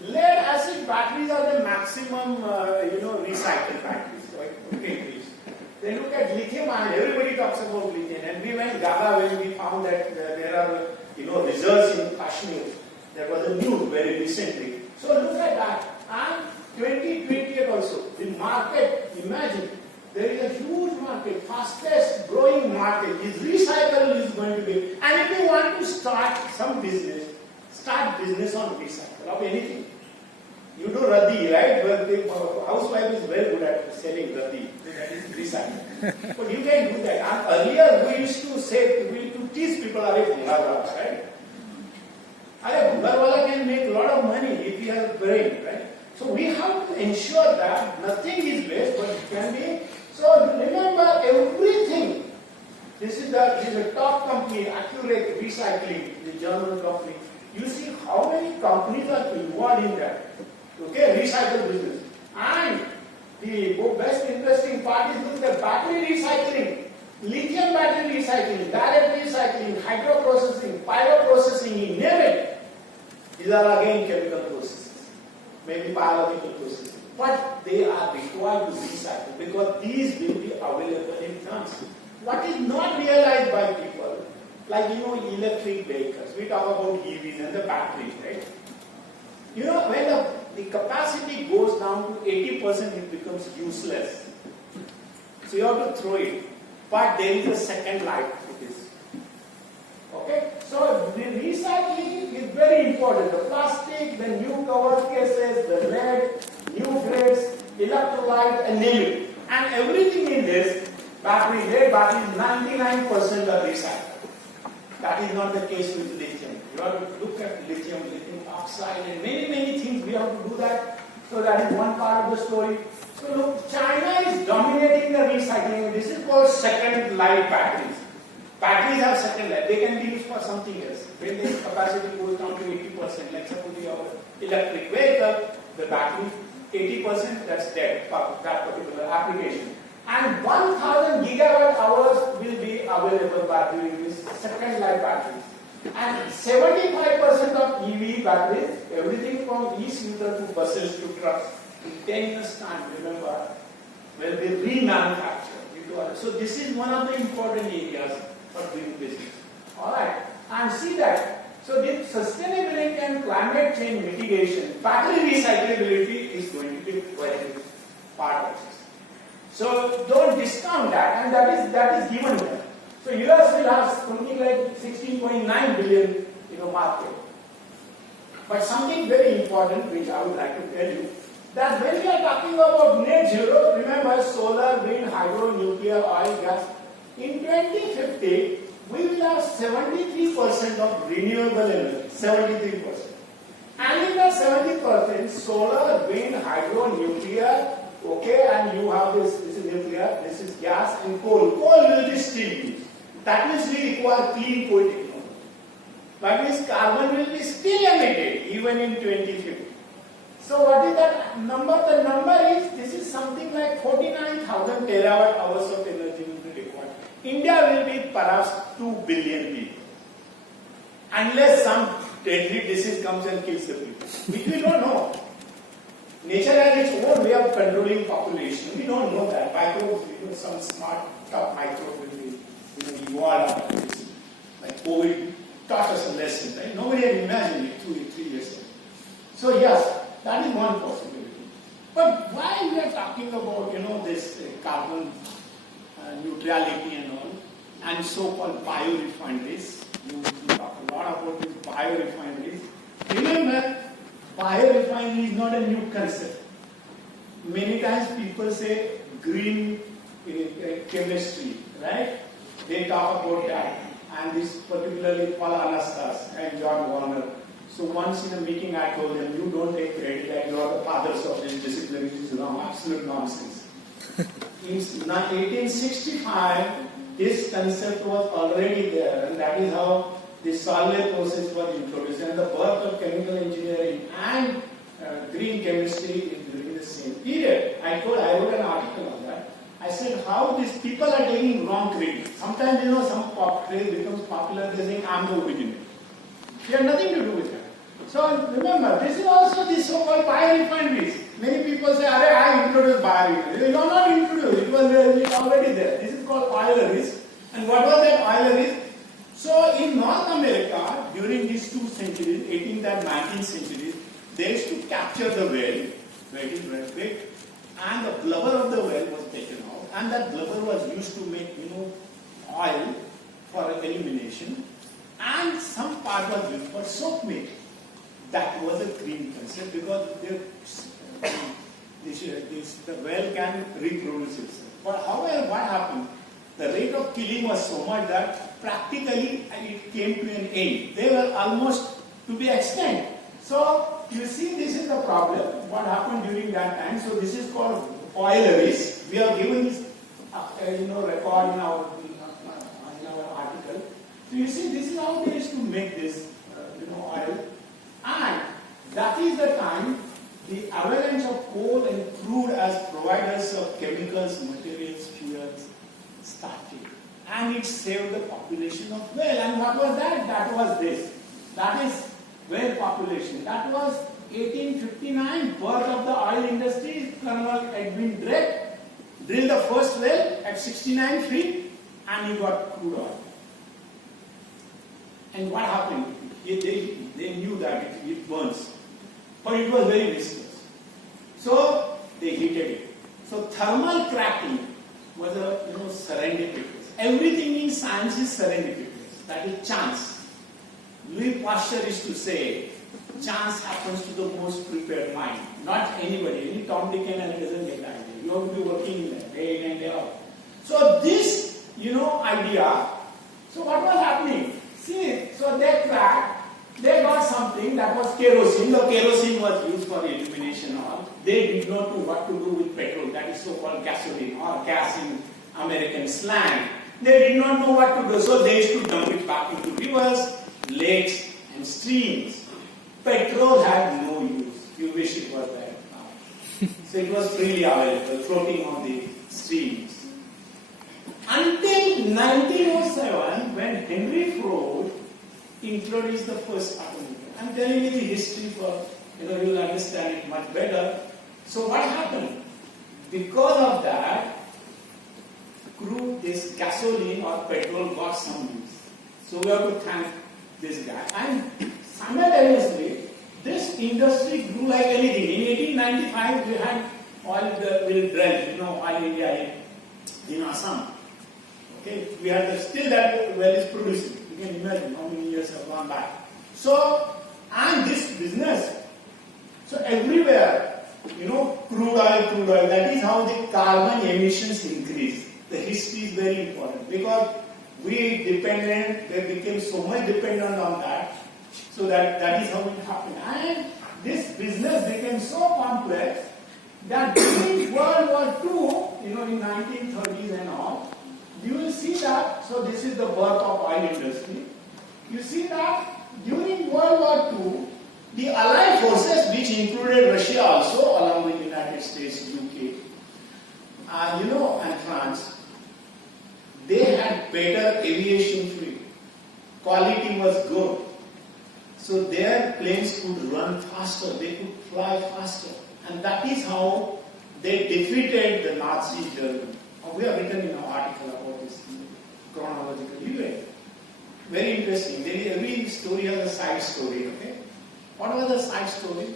lead acid batteries are the maximum, recycled batteries. Okay, then look at lithium ion. Everybody talks about lithium. And we went Yadav when we found that there are, reserves in Kashmir. There was a news very recently. So look at that. And 2028 also, the market, imagine, there is a huge market, fastest growing market. This recycle is going to be, and if you want to start some business, start business on recycle of anything. You do radhi, right? But the housewife is very good at selling radhi. That is recycle. But you can do that. And earlier we used to say, we used to tease people, are bhungarwala, right? Bhungarwala can make a lot of money if he has a brain, right? So we have to ensure that nothing is waste, but it can be. So remember everything. This is the top company, Accurate Recycling, the German company. You see how many companies are involved in that. Okay, recycle business. And the best interesting part is the battery recycling, lithium battery recycling, direct recycling, hydroprocessing, pyroprocessing, you name it. These are again chemical processes, maybe biological processes. But they are required to recycle because these will be available in tons. What is not realized by people, like electric vehicles, we talk about EVs and the batteries, right? When the capacity goes down to 80%, it becomes useless. So you have to throw it. But there is a second life to this. Okay? So the recycling is very important. The plastic, the new cover cases, the lead, new grades, electrolyte, and name it. And everything in this, battery, lead battery, 99% are recycled. That is not the case with lithium. You have to look at lithium oxide, and many things we have to do that. So that is one part of the story. So look, China is dominating the recycling. This is called second life batteries. Batteries have second life. They can be used for something else. When the capacity goes down to 80%, like suppose you have an electric vehicle, the battery, 80%, that's dead for that particular application. And 1,000 gigawatt hours will be available battery with second life batteries. And 75% of EV batteries, everything from e-scooter to buses to trucks, in 10 years time, remember, will be remanufactured. So this is one of the important areas for doing business. Alright, and see that. So the sustainability and climate change mitigation, battery recyclability is going to be very part of this. So don't discount that, and that is given here. So US will have something like 16.9 billion market. But something very important which I would like to tell you, that when we are talking about net zero, remember solar, wind, hydro, nuclear, oil, gas, in 2050 we will have 73% of renewable energy, 73%. And in that 70%, solar, wind, hydro, nuclear, okay, and you have this is nuclear, this is gas and coal. Coal will be still used. That means we require clean coal technology. but this carbon will be still emitted even in 2050. So what is that number? The number is, this is something like 49,000 terawatt hours of energy will be required. India will be perhaps 2 billion people. Unless some deadly disease comes and kills the people, which we don't know. Nature has its own way of controlling population. We don't know that. Microbes, some smart top microbes will be evolved out of this. Like COVID taught us a lesson, right? Nobody had imagined it 2 or 3 years ago. So yes, that is one possibility. But why we are talking about, this carbon neutrality and all, and so-called biorefineries? You talk a lot about these biorefineries. Remember, biorefinery is not a new concept. Many times people say green chemistry, right? They talk about that. And this particularly Paul Anastas and John Warner. So once in a meeting I told them, you don't take credit that you are the fathers of this discipline, which is wrong, absolute nonsense. In 1865, this concept was already there, and that is how the Solvay process was introduced, and the birth of chemical engineering and green chemistry is during the same period. I wrote an article on that. I said how these people are taking wrong credit. Sometimes some pop phrase becomes popular, they think I'm the originator. You have nothing to do with that. So remember, this is also the so-called biorefineries. Many people say, I introduced biorefineries. They are not introduced, it was already there. This is called oileries. And what was that oileries? So in North America, during these 2 centuries, 18th and 19th centuries, they used to capture the well, very big, and the blubber of the well was taken out, and that blubber was used to make, oil for elimination, and some part was used for soap making. That was a green concept because the well can reproduce itself. But however, what happened? The rate of killing was so much that practically it came to an end. They were almost to be extinct. So you see, this is the problem. What happened during that time? So this is called oileries. We have given this, record in our article. So you see, this is how they used to make this, oil. And that is the time the avalanche of coal and crude as providers of chemicals, materials, fuels started. And it saved the population of whale. And what was that? That was this. That is whale population. That was 1859, birth of the oil industry. Colonel Edwin Drake drilled the first well at 69 feet and he got crude oil. And what happened? They knew that it burns, but it was very viscous. So they heated it. So thermal cracking was a serendipitous. Everything in science is serendipitous. That is chance. Louis Pasteur used to say, chance happens to the most prepared mind. Not anybody. Any Tom, Dick and Harry doesn't get the idea. You have to be working in that day in and day out. So this, idea. So what was happening? See, so they cracked. They got something that was kerosene. The kerosene was used for illumination and all. They did not know what to do with petrol. That is so-called gasoline or gas in American slang. They did not know what to do. So they used to dump it back into rivers, lakes and streams. Petrol had no use. You wish it was there now. So it was freely available, floating on the streams. Until 1907, when Henry Ford introduced the first automobile. I'm telling you the history for, you'll understand it much better. So what happened? Because of that, this gasoline or petrol got some use. So we have to thank this guy. And simultaneously, this industry grew like anything. In 1895, we had oil dredge, Oil India in Assam. Okay, we had still that well is producing. You can imagine how many years have gone by. So, and this business, so everywhere, crude oil, that is how the carbon emissions increase. The history is very important because they became so much dependent on that, so that is how it happened. And this business became so complex that during World War II, in 1930s and all, you will see that, so this is the birth of oil industry. You see that The Allied forces, which included Russia also, along with United States, UK, and France, they had better aviation fleet. Quality was good. So their planes could run faster, they could fly faster. And that is how they defeated the Nazi Germany. We have written in our article about this in chronological event. Very interesting. Every story has a side story, okay? What was the side story?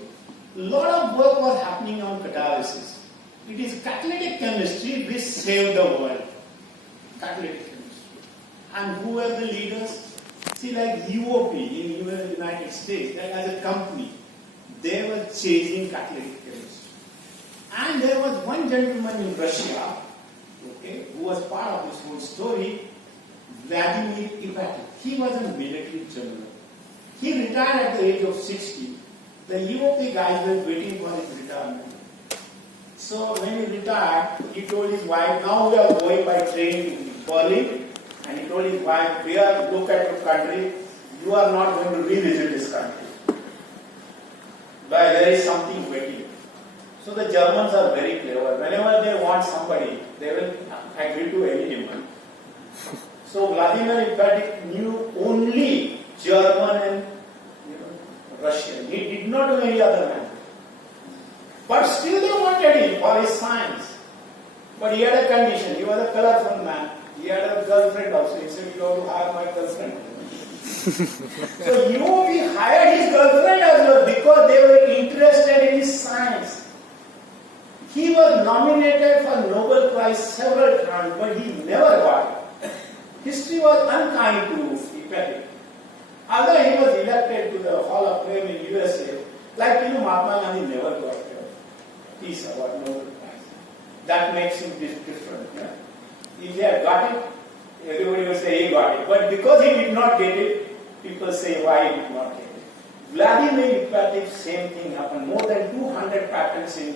A lot of work was happening on catalysis. It is catalytic chemistry which saved the world. Catalytic chemistry. And who were the leaders? See, like UOP in the United States, that as a company, they were chasing catalytic chemistry. And there was one gentleman in Russia, okay, who was part of this whole story, Vladimir Patil. He was a military general. He retired at the age of 60. The UOP guys were waiting for his retirement. So when he retired, he told his wife, now we are going by train to Berlin. And he told his wife, dear, look at your country. You are not going to revisit this country. But there is something waiting. So the Germans are very clever. Whenever they want somebody, they will agree to any demand. So Vladimir Patil knew only German and Russian. He did not know any other language. But still they wanted him for his science. But he had a condition. He was a colorful man. He had a girlfriend also. He said, you have to hire my girlfriend. So UOP hired his girlfriend as well because they were interested in his science. He was nominated for Nobel Prize several times, but he never got it. History was unkind to Patil. Although he was elected to the Hall of Fame in USA, like Mahatma Gandhi never got a peace award, Nobel Prize. That makes him different. Yeah? If he had got it, everybody would say he got it. But because he did not get it, people say why he did not get it. Vladimir Patil, same thing happened. More than 200 patents in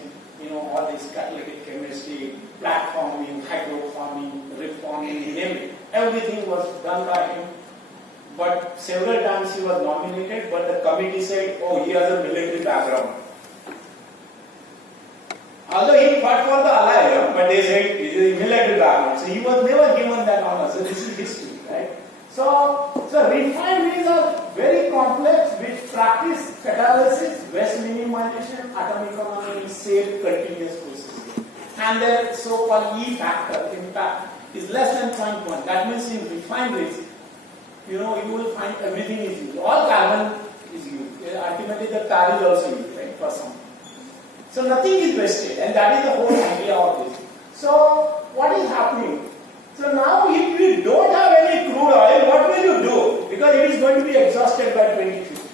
all this catalytic chemistry, platforming, hydroforming, reforming, everything was done by him. But several times he was nominated, but the committee said, oh, he has a military background. Although he fought for the Allied, but they said he is a military background. So he was never given that honor. So this is history, right? So refineries are very complex which practice catalysis, waste minimization, atomic economy, safe continuous processing. And their so-called E factor, impact, is less than 0.1. That means in refineries, you will find everything is used. All carbon is used. Ultimately the tar is also used, right, for something. So nothing is wasted, and that is the whole idea of this. So what is happening? So now if we don't have any crude oil, what will you do? Because it is going to be exhausted by 2050.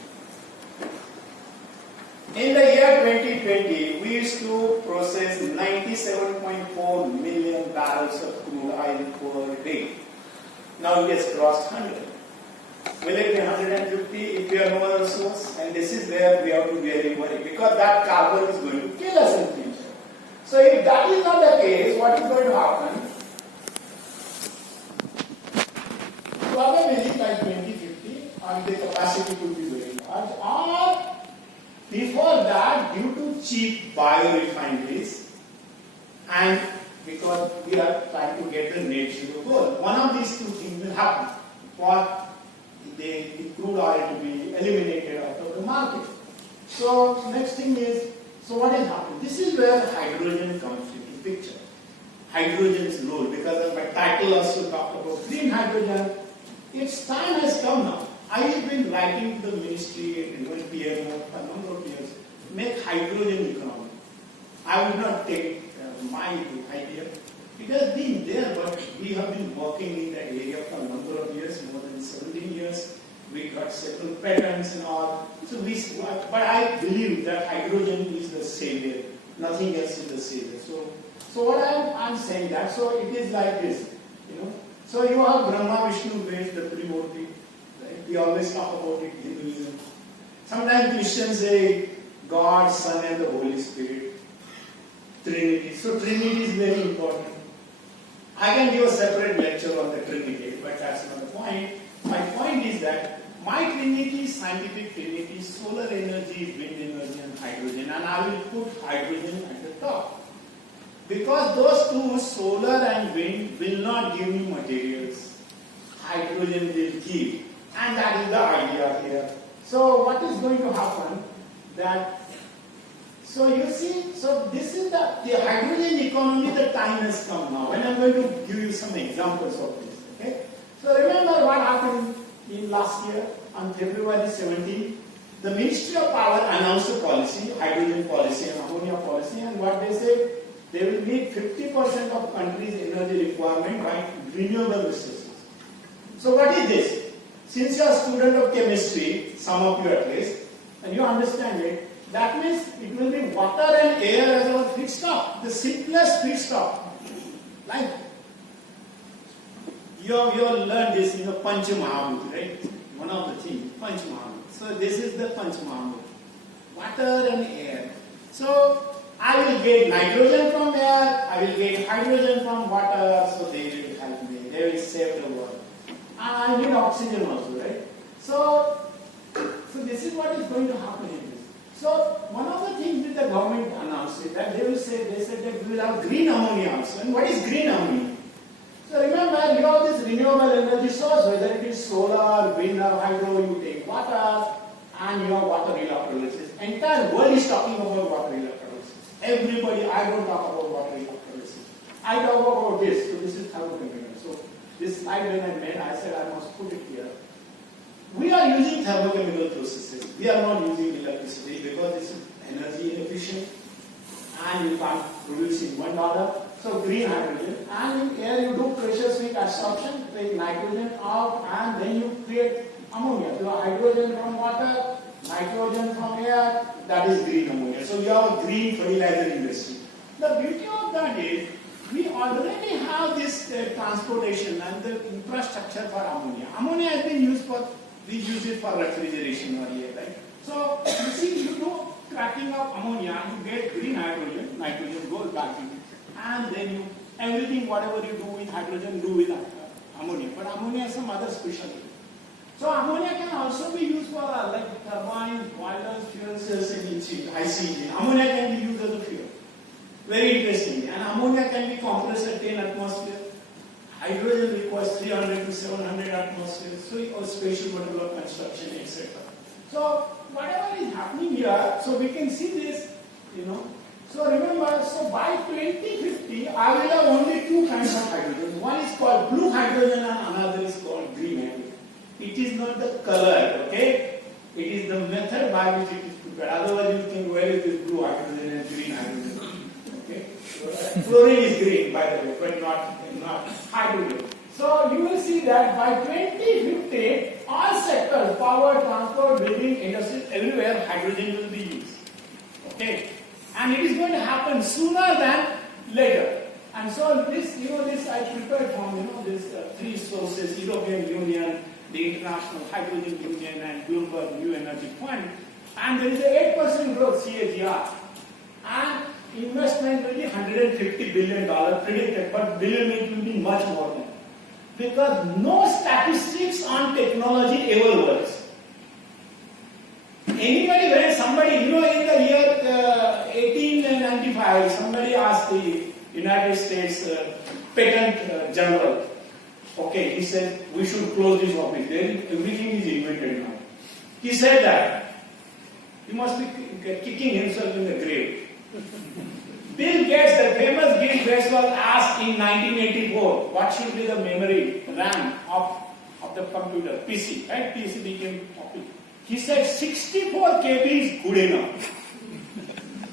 In the year 2020, we used to process 97.4 million barrels of crude oil per day. Now it has crossed 100. Will it be 150 if we have no other source? And this is where we have to really worry, because that carbon is going to kill us in future. So if that is not the case, what is going to happen? Probably by 2050, and the capacity could be very large. Or before that, due to cheap biorefineries, and because we are trying to get the net zero goal, one of these two things will happen. For the crude oil to be eliminated out of the market. So next thing is, so what is happening? This is where hydrogen comes into the picture. Hydrogen's role, because of my title also talked about green hydrogen. Its time has come now. I have been writing to the ministry and even PMO for a number of years, make hydrogen economy. I would not take my idea. It has been there, but we have been working in that area for a number of years, more than 17 years. We got several patents and all. So but I believe that hydrogen is the savior. Nothing else is the savior. So what I'm saying that, so it is like this, So you have Brahma, Vishnu, Mahesh, the Trimurti. Right? We always talk about it in Hinduism. Sometimes Christians say God, Son, and the Holy Spirit. Trinity. So Trinity is very important. I can give a separate lecture on the Trinity, but that's not the point. My point is that my trinity, scientific trinity, solar energy, wind energy and hydrogen, and I will put hydrogen at the top. Because those two, solar and wind, will not give me materials. Hydrogen will give. And that is the idea here. So what is going to happen? So you see, so this is the hydrogen economy, the time has come now. And I'm going to give you some examples of this. Okay? So remember what happened in last year on February 17. The Ministry of Power announced a policy, hydrogen policy and ammonia policy, and what they said, they will meet 50% of country's energy requirement by renewable resources. So what is this? Since you are a student of chemistry, some of you at least, and you understand it, that means it will be water and air as our feedstock, the simplest feedstock. Like, you have learned this in the Panch Mahamudra, right? One of the things, Panch Mahamudra. So this is the Panch Mahamudra. Water and air. So I will get nitrogen from air, I will get hydrogen from water, so they will help me, they will save the world. And I need oxygen also, right? So this is what is going to happen in this. So one of the things that the government announced is that they said that we will have green ammonia also. And what is green ammonia? So remember, you have this renewable energy source, whether it is solar, wind or hydro, you take water and you have water electrolysis. Entire world is talking about water electrolysis. Everybody, I don't talk about water electrolysis. I talk about this. So this is thermochemical. So this slide when I made, I said I must put it here. We are using thermochemical processes. We are not using electricity because this is energy inefficient and you can't produce in $1. So green hydrogen, and in air you do pressure swing absorption, take nitrogen out and then you create ammonia. So hydrogen from water, nitrogen from air, that is green ammonia. So you have a green fertilizer industry. The beauty of that is, we already have this transportation and the infrastructure for ammonia. Ammonia has been used for, we use it for refrigeration earlier, right? So you see, you do cracking of ammonia, you get green hydrogen, nitrogen goes back in it. And then you, everything, whatever you do with hydrogen, do with ammonia. But ammonia has some other specialty. So ammonia can also be used for like turbines, boilers, fuel cells, and IC engine. Ammonia can be used as a fuel. Very interesting. And ammonia can be compressed at 10 atmosphere. Hydrogen requires 300 to 700 atmosphere. So or spatial modular construction, etc. So whatever is happening here, so we can see this, you know. So remember, so by 2050, I will have only two kinds of hydrogen. One is called blue hydrogen and another is called green hydrogen. It is not the color, okay? It is the method by which it is prepared. Otherwise you think, where is this blue hydrogen and green hydrogen? Okay? So, fluorine is green, by the way, but not hydrogen. So you will see that by 2050, all sectors, power, transport, building, industry, everywhere hydrogen will be used. Okay? And it is going to happen sooner than later. And so this, this I prepared from, these three sources, European Union, the International Hydrogen Union and Bloomberg New Energy Fund. And there is a 8% growth CAGR. And investment will be $150 billion predicted, but believe me, it will be much more than that. Because no statistics on technology ever works. Anybody, when somebody, in the year 1895, somebody asked the United States Patent General, okay, he said, we should close this office. Everything is invented now. He said that. He must be kicking himself in the grave. Bill Gates, the famous Bill Gates, was asked in 1984, what should be the memory, RAM of the computer, PC, right? PC became popular. He said 64 KB is good enough.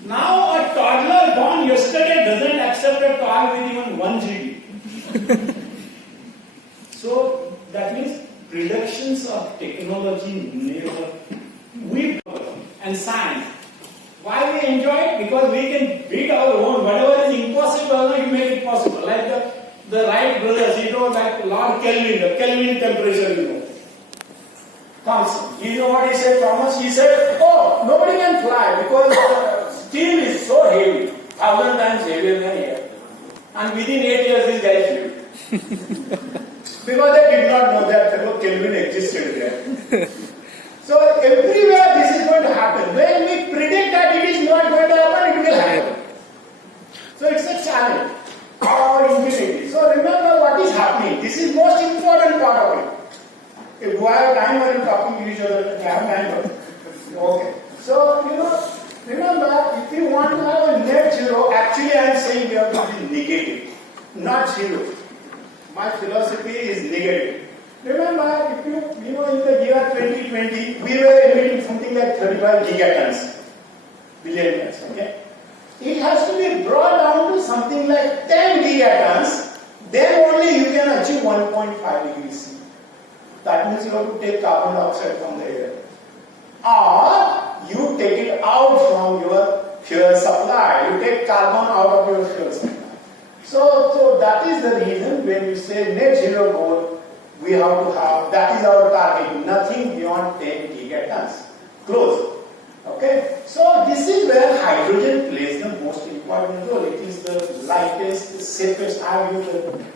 Now a toddler born yesterday doesn't accept a toy with even 1 GB. So that means predictions of technology never. We and science. Why we enjoy it? Because we can build our own. Whatever is impossible, you make it possible. Like the Wright brothers, like Lord Kelvin, the Kelvin temperature, Constant. You know what he said, Thomas? He said, oh, nobody can fly because steel is so heavy, 1,000 times heavier than air. And within 8 years, this guy flew. Because they did not know that fellow Kelvin existed there. 2020, we were emitting something like 35 gigatons, billion tons, okay? It has to be brought down to something like 10 gigatons, then only you can achieve 1.5 degrees C. That means you have to take carbon dioxide from the air. Or you take it out from your fuel supply. You take carbon out of your fuel supply. So that is the reason when you say net zero goal, we have to have, that is our target, nothing beyond 10 gigatons. Close. Okay? So this is where hydrogen plays the most important role. It is the lightest, safest. I have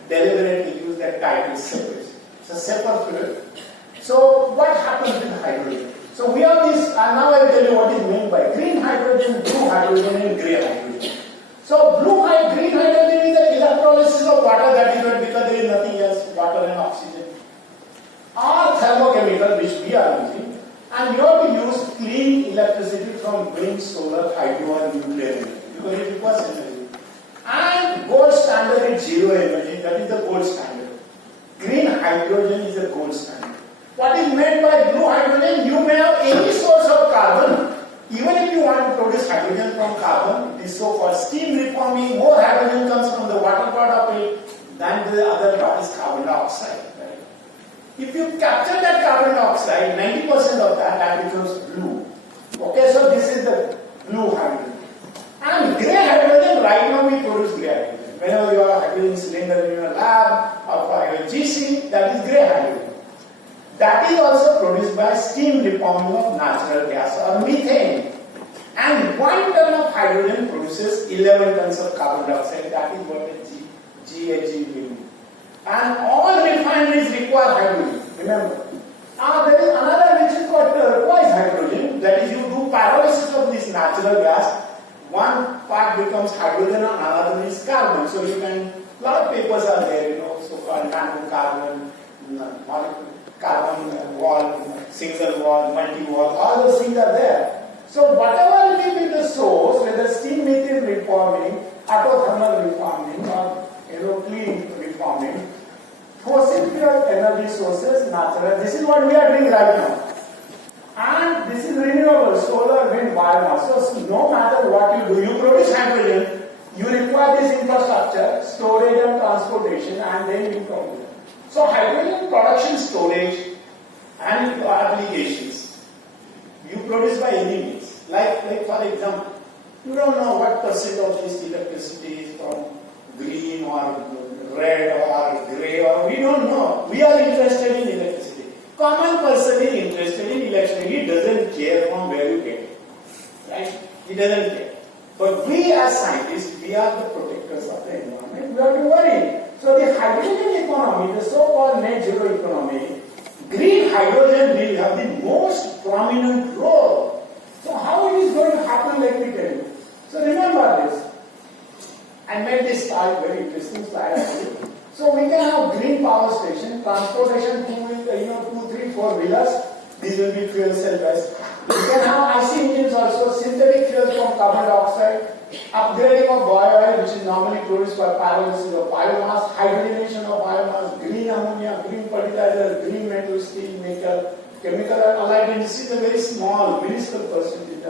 deliberately used that title, safest. It's a safer fuel. So what happens with hydrogen? So we have this, and now I will tell you what is meant by green hydrogen, blue hydrogen, and grey hydrogen. So green hydrogen is the electrolysis of water, that is what, because there is nothing else, water and oxygen. Or thermochemical, which we are using, and you have to use clean electricity from wind, solar, hydro, and nuclear energy, because it requires energy. And gold standard is zero energy, that is the gold standard. Green hydrogen is the gold standard. What is meant by blue hydrogen? You may have any source of carbon. Even if you want to produce hydrogen from carbon, it is so-called steam reforming, more hydrogen comes from the water part of it than the other part is carbon dioxide. Right? If you capture that carbon dioxide, 90% of that becomes blue. Okay, so this is the blue hydrogen. And grey hydrogen, right now we produce grey hydrogen. Whenever you have hydrogen cylinder in your lab or for your GC, that is grey hydrogen. That is also produced by steam reforming of natural gas or methane. And 1 ton of hydrogen produces 11 tons of carbon dioxide. That is what a GHG will do. And all refineries require hydrogen. Remember. There is another which is called turquoise hydrogen. That is, you do pyrolysis of this natural gas. One part becomes hydrogen and another is carbon. So you can, a lot of papers are there, so-called nanocarbon, carbon wall, single wall, multi-wall, all those things are there. So whatever it is the source, whether steam methane reforming, autothermal reforming, or clean reforming, fossil fuel energy sources, natural. This is what we are doing right now. And this is renewable, solar, wind, biomass. So no matter what you do, you produce hydrogen, you require this infrastructure, storage and transportation, and then you produce. So hydrogen production, storage, and applications, you produce by any means. Like for example, you don't know what percent of this electricity is from green or red or grey, or we don't know. We are interested in electricity. Common person is interested in electricity. He doesn't care from where you get it. Right? He doesn't care. But we as scientists, we are the protectors of the environment. We have to worry. So the hydrogen economy, the so-called net zero economy, green hydrogen will have the most prominent role. So how it is going to happen, let me tell you. So remember this. I made this slide, very interesting slide actually. So we can have green power station, transportation thing with 2, 3, 4 wheelers. These will be fuel cell based. We can have IC engines also, synthetic fuels from carbon dioxide, upgrading of bio-oil, which is normally produced by pyrolysis of biomass, hydrogenation of biomass, green ammonia, green fertilizer, green metal, steel, nickel, chemical and allied. This is a very small, minuscule percentage.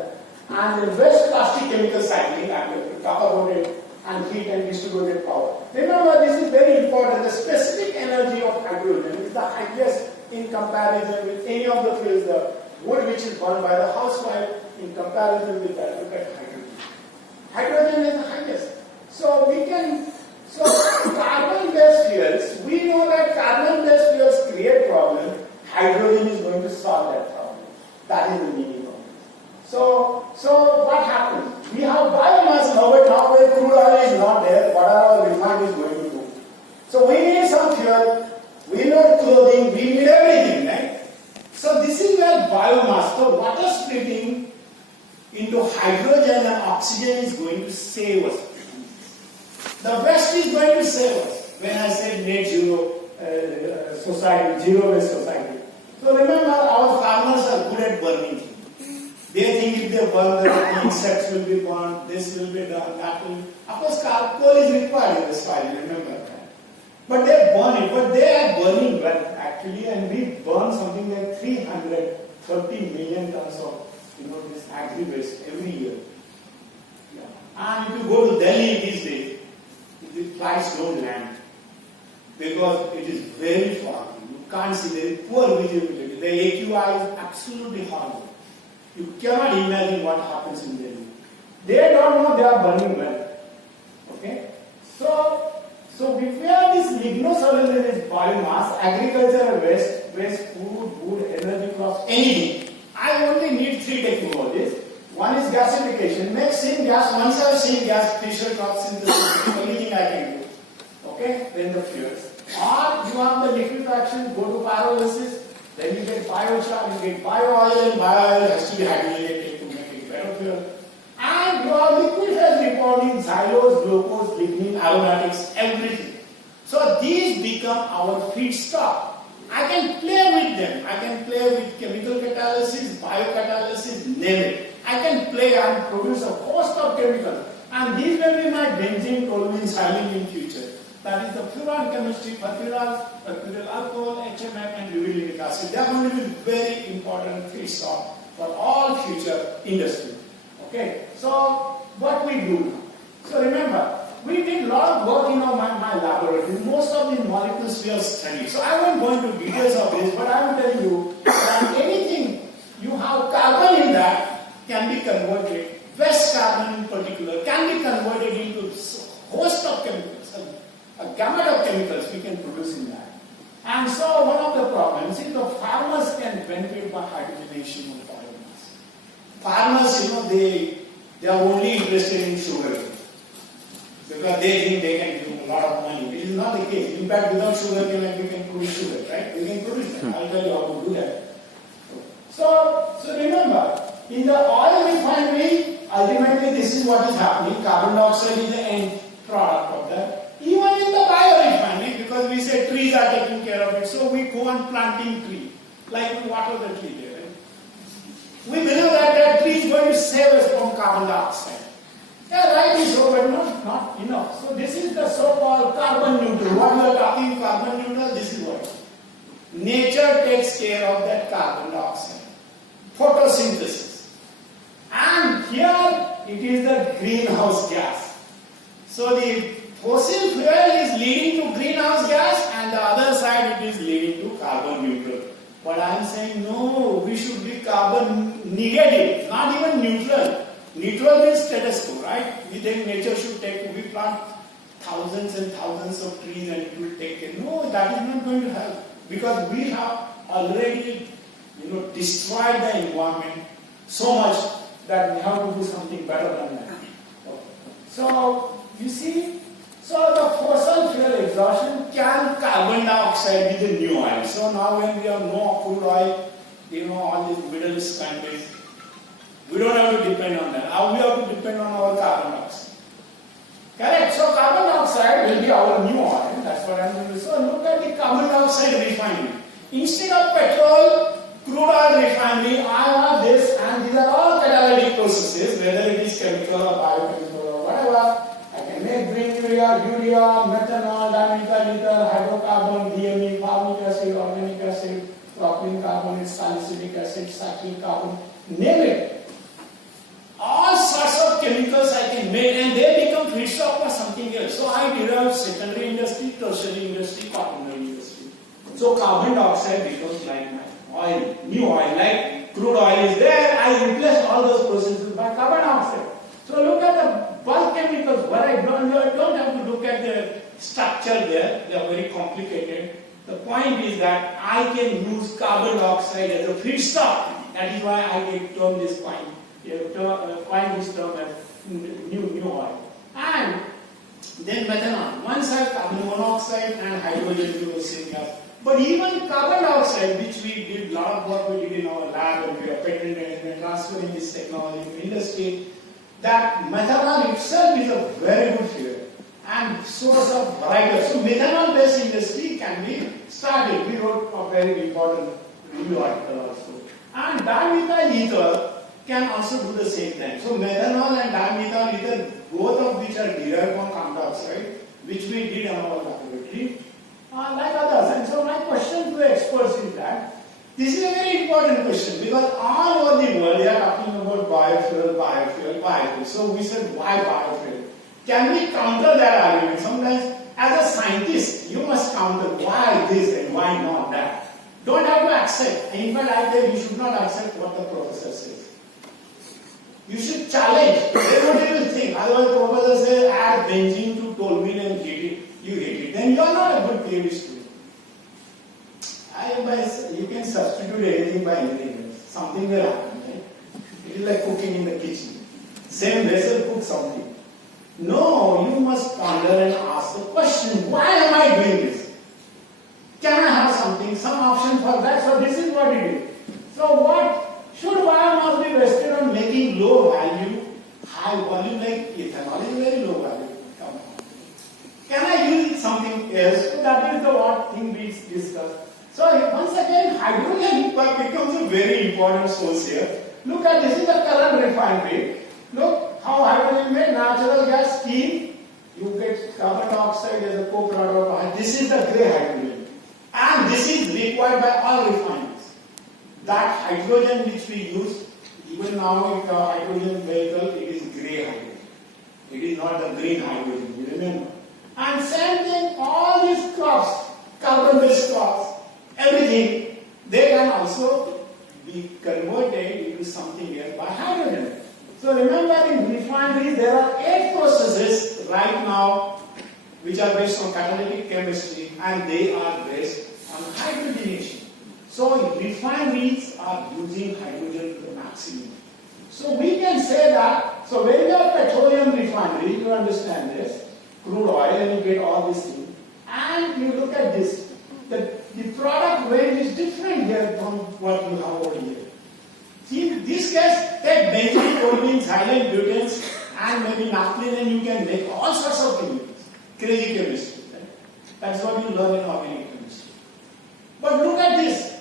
And the waste plastic chemical cycling, I'm going to talk about it, and heat and distributed power. Remember, this is very important. The specific energy of hydrogen is the highest in comparison with any of the fuels, the wood which is burned by the housewife, in comparison with that, look at hydrogen. Hydrogen is the highest. So carbon-based fuels, we know that carbon-based fuels create problem. Hydrogen is going to solve that problem. That is the meaning of it. So what happens? We have biomass now, but now where crude oil is not there, what are our refineries going to do? So we need some fuel, we need clothing, we need everything, right? So this is where biomass, so water splitting into hydrogen and oxygen is going to save us. The West is going to save us. When I said net zero society, zero waste society. So remember, our farmers are good at burning. They think if they burn, the insects will be burned, this will be done, that will. Of course, coal is required in the soil, remember that. But they burn it, but they are burning well actually, and we burn something like 300 30 million tons of this agri waste every year. Yeah. And if you go to Delhi these days, the flights don't land because it is very far. You can't see, there is poor visibility. The AQI is absolutely horrible. You cannot imagine what happens in Delhi. They don't know they are burning well. Okay? So if we have this lignocellulose biomass, agricultural waste, food, wood, energy crops, anything, I only need 3 technologies. One is gasification, make syngas. Once I have syngas, fisher crop synthesis, anything I can do. Okay? Then the fuels. Or you have the liquefaction, go to pyrolysis, then you get biochar, you get bio-oil, and bio-oil has to be hydrogenated to make it better fuel. And you have liquid phase reporting, xylose, glucose, lignin, aromatics, everything. So these become our feedstock. I can play with them. I can play with chemical catalysis, biocatalysis, name it. I can play and produce a host of chemicals. And these will be my benzene, toluene, xylene in future. That is the furan chemistry, perpyral alcohol, HMM, and urylinic acid. They are going to be very important feedstock for all future industry. Okay, so what we do now? So remember, we did a lot of work in my laboratory. Most of the molecules we have studied. So I won't go into details of this, but I will tell you that anything you have carbon in that can be converted, waste carbon in particular, can be converted into a host of chemicals, a gamut of chemicals we can produce in that. And so one of the problems is the farmers can benefit by hydrogenation of biomass. Farmers, they are only interested in sugar because they think they can do a lot of money. This is not the case. In fact, without sugar cane, we can produce sugar, right? We can produce that. I'll tell you how to do that. So remember, in the oil refinery, ultimately this is what is happening. Carbon dioxide is the end product of that. Even in the biorefinery, because we say trees are taking care of it, so we go on planting tree, like we water the tree there. Right? We believe that tree is going to save us from carbon dioxide. Yeah, rightly so, but not enough. So this is the so-called carbon neutral. What we are talking carbon neutral, this is what. Nature takes care of that carbon dioxide. Photosynthesis. And here it is the greenhouse gas. So the fossil fuel is leading to greenhouse gas and the other side it is leading to carbon neutral. But I am saying no, we should be carbon negative, not even neutral. Neutral means status quo, right? We think nature should we plant thousands and thousands of trees and it will take care. No, that is not going to help because we have already destroyed the environment so much that we have to do something better than that. Okay. So, you see, so the fossil fuel exhaustion can carbon dioxide be the new oil. So now when we have no crude oil, all these Middle East countries, we don't have to depend on that. Now we have to depend on our carbon dioxide. Correct? So carbon dioxide will be our new oil. That's what I'm going to say. So look at the carbon dioxide refinery. Instead of petrol, crude oil refinery, I have this, and these are all catalytic processes, whether it is chemical or biochemical or whatever. I can make green urea, methanol, dimethyl ether, hydrocarbon, DME, formic acid, organic acid, propylene carbonate, salicylic acid, cyclic carbon, name it. All sorts of chemicals I can make and they become feedstock for something else. So I derive secondary industry, tertiary industry, quaternary industry. So carbon dioxide becomes like my oil, new oil, like crude oil is there, I replace all those processes by carbon dioxide. So look at the bulk chemicals, where I don't have to look at the structure there, they are very complicated. The point is that I can use carbon dioxide as a feedstock. That is why I can term this point. Coin this term as new oil. And then methanol. Once I have carbon monoxide and hydrogen fuel gas. But even carbon dioxide, which we did, a lot of work we did in our lab and we are patented and transferring this technology to industry, that methanol itself is a very good fuel and source of variety. So methanol based industry can be started. We wrote a very important review article also. And dimethyl ether can also do the same thing. So methanol and dimethyl ether, both of which are derived from carbon dioxide, which we did in our laboratory, like others. And so my question to the experts is that, This is a very important question because all over the world they are talking about biofuel. So we said, why biofuel? Can we counter that argument? Sometimes as a scientist, you must counter why this and why not that. Don't have to accept. In fact, I tell you should not accept what the professor says. You should challenge. Then what you will think? Otherwise, the professor says, add benzene to toluene and heat it. You hate it. Then you are not a good PhD student. You can substitute anything by anything else. Something will happen. Right? It is like cooking in the kitchen. Same vessel cook something. No, you must ponder and ask the question, why am I doing this? Can I have something, some option for that? So this is what it is. So what should biomass be vested on making low value, high volume like ethanol is very low value. Come on. Can I use it something else? So that is the what thing we discussed. So once again, hydrogen becomes a very important source here. Look at this is the current refinery. Look how hydrogen made natural gas, steam. You get carbon dioxide as a co-product of this is the grey hydrogen. And this is required by all refineries. That hydrogen which we use, even now in the hydrogen vehicle, it is grey hydrogen. It is not the green hydrogen, you remember. And same thing, all these crops, carbon-based crops, everything, they can also be converted into something else by hydrogen. So remember in refineries there are 8 processes right now which are based on catalytic chemistry and they are based on hydrogenation. So refineries are using hydrogen to the maximum. So we can say that, so when you have petroleum refinery, you understand this, crude oil and you get all these things, and you look at this, the product range is different here from what you have over here. See, this case, take benzene, toluene, xylene, butanes, and maybe naphthalene, and you can make all sorts of chemicals. Crazy chemistry. Right? That's what you learn in organic chemistry. But look at this.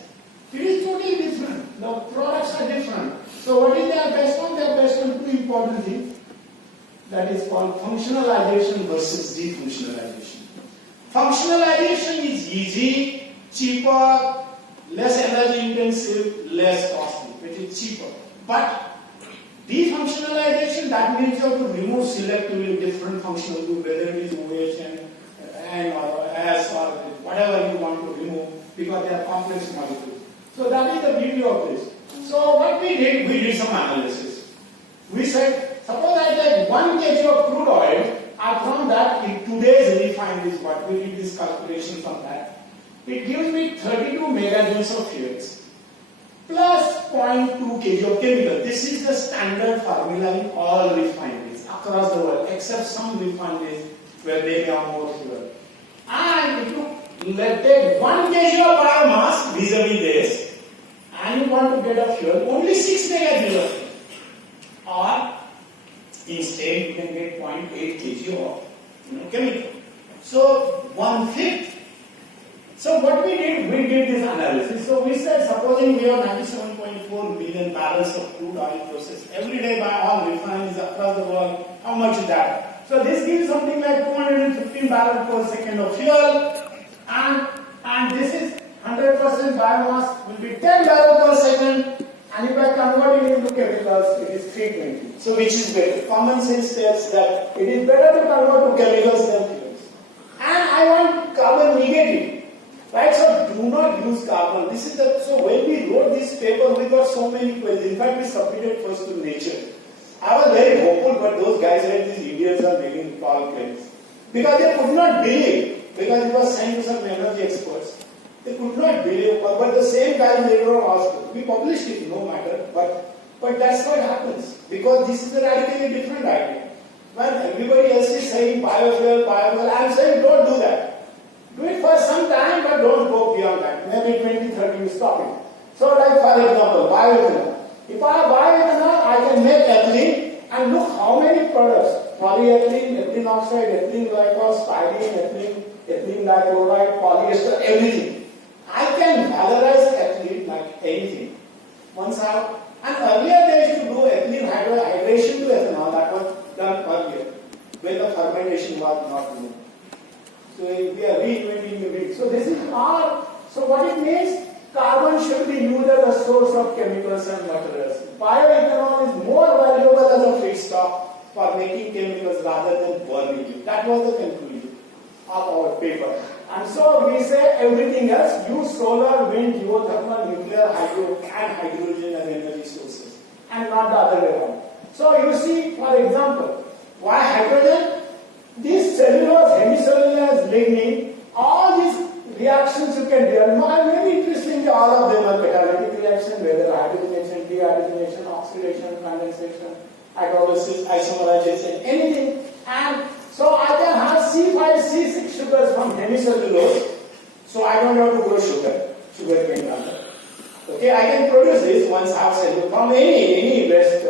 It is totally different. The products are different. So what is they are based on? They are based on 2 important things. That is called functionalization versus defunctionalization. Functionalization is easy, cheaper, less energy intensive, less costly, which is cheaper. But defunctionalization, that means you have to remove selectively different functional group, whether it is OH and N or S or whatever you want to remove, because they are complex molecules. So that is the beauty of this. So what we did some analysis. We said, suppose I take 1 kg of crude oil, and from that, in today's refineries, what we did this calculation from that, it gives me 32 megajoules of fuels plus 0.2 kg of chemical. This is the standard formula in all refineries across the world, except some refineries where they have more fuel. And if you take 1 kg of biomass vis-a-vis this, and you want to get a fuel, only 6 megajoules of fuel. Or instead, you can get 0.8 kg of chemical. So 1/5. So what we did this analysis. So we said, supposing we have 97.4 million barrels of crude oil processed every day by all refineries across the world, how much is that? So this gives something like 215 barrels per second of fuel, and this is 100% biomass will be 10 barrels per second, and if I convert it into chemicals, it is 320. So which is better? Common sense tells that it is better to convert to chemicals than fuels. And I want carbon negative. Right, so do not use carbon. This is so when we wrote this paper, we got so many questions. In fact, we submitted first to Nature. I was very hopeful, but those guys said these Indians are making tall claims. Because they could not believe, because it was sent to some energy experts. They could not believe, but the same guys later asked, we published it, no matter, but that's what happens. Because this is a radically different idea. When everybody else is saying biofuel, I am saying don't do that. Do it for some time, but don't go beyond that. Maybe 20, 30, you stop it. So like for example, bioethanol. If I have bioethanol, I can make ethylene, and look how many products. Polyethylene, ethylene oxide, ethylene glycol, styrene, ethylene dichloride, polyester, everything. I can valorize ethylene like anything. Once I have, and earlier they used to do ethylene hydration to ethanol, that was done earlier, when the fermentation was not known. So we are reinventing the wheel. So this is our, so what it means, carbon should be used as a source of chemicals and materials. Bioethanol is more valuable as a feedstock for making chemicals rather than burning it. That was the conclusion of our paper. And so we say everything else, use solar, wind, geothermal, nuclear, hydro, and hydrogen as energy sources, and not the other way around. So you see, for example, why hydrogen? These cellulose, hemicellulose, lignin, all these reactions you can do, and very interestingly, all of them are catalytic reaction, whether hydrogenation, dehydrogenation, oxidation, condensation, hydrolysis, isomerization, anything. And so I can have C5, C6 sugars from hemicellulose, so I don't have to grow sugar cane rather. Okay, I can produce this once I have cellulose from any waste,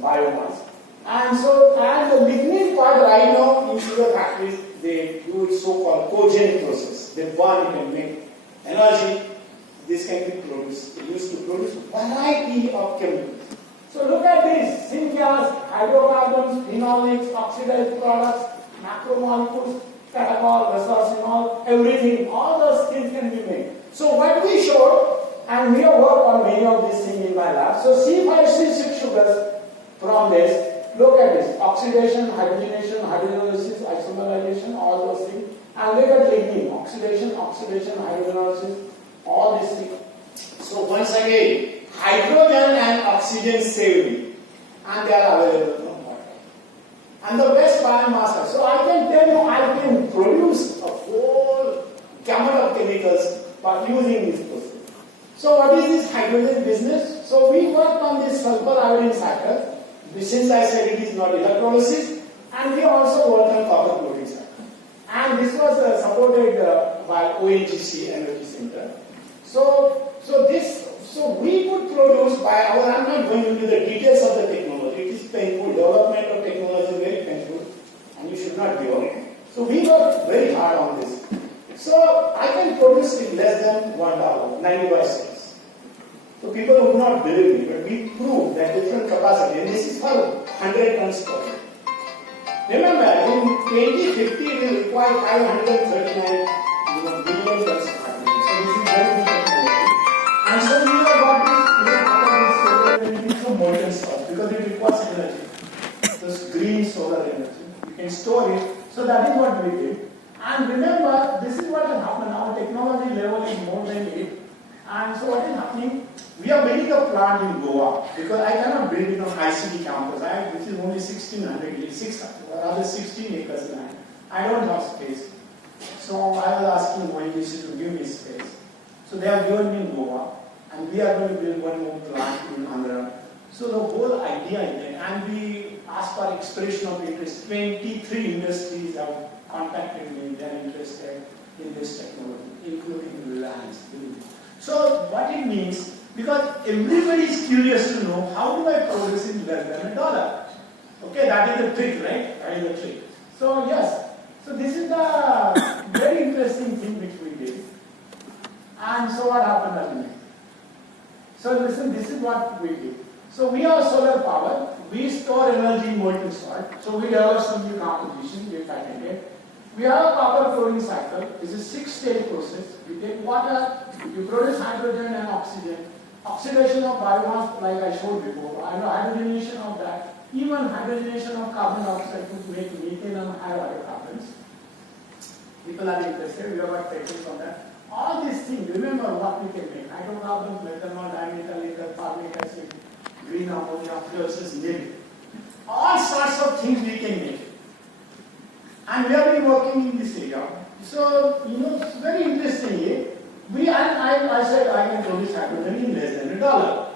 biomass. And so, and the lignin part right now in sugar factories, they do it so-called cogen process. They burn it and make energy. This can be produced. They used to produce a variety of chemicals. So look at this: syngas, hydrocarbons, phenolics, oxidized products, macromolecules, catechol, resorcinol, everything. All those things can be made. So what we showed, and we have worked on many of these things in my lab. So C5C6 sugars from this. Look at this: oxidation, hydrogenation, hydrolysis, isomerization, all those things. And look at lignin: oxidation, hydrolysis, all these things. So once again, hydrogen and oxygen saved, and they are available from water. And the best biomass. So I can tell you, I can produce a whole gamut of chemicals by using this process. So what is this hydrogen business? So we worked on this sulfur iodine cycle. Since I said it is not electrolysis, and we also worked on copper chlorine cycle. And this was supported by ONGC Energy Center. So we could produce by our, I'm not going into the details of the technology, it is painful, development of technology is very painful, and you should not give up. So we worked very hard on this. So I can produce it less than $1, 95 cents. So people would not believe me, but we proved that different capacity, and this is for 100 tons per year. Remember, in 2050 we will require 539 billion tons of hydrogen. So this is very good technology. And so we have got this solar molten salt because it requires energy. This green solar energy. You can store it. So that is what we did. And remember, this is what has happened. Our technology level is more than it. And so what is happening? We are building a plant in Goa because I cannot build it on ICT campus. This is only 16 acres land. I don't have space. So I was asking ONGC to give me space. So they have given me in Goa, and we are going to build one more plant in Andhra. So the whole idea is there, and we asked for expression of interest. 23 industries have contacted me, they are interested in this technology, including lands. So what it means, because everybody is curious to know how do I produce in less than $1. Okay, that is the trick, right? That is the trick. So yes, so this is the very interesting thing which we did. And so what happened ultimately? So listen, this is what we did. So we have solar power, we store energy in molten salt. So we developed some new composition, we patented. We have a copper chlorine cycle. This is a 6-stage process. We take water, you produce hydrogen and oxygen. Oxidation of biomass, like I showed before, and hydrogenation of that. Even hydrogenation of carbon dioxide to make methane and higher hydrocarbons. People are interested, we have got patents on that. All these things, remember what we can make. Hydrocarbons, methanol, dimethyl ether, formic acid, green ammonia, fluorescence, name. All sorts of things we can make. And we have been working in this area. So, it's very interestingly, I said I can produce hydrogen in less than $1.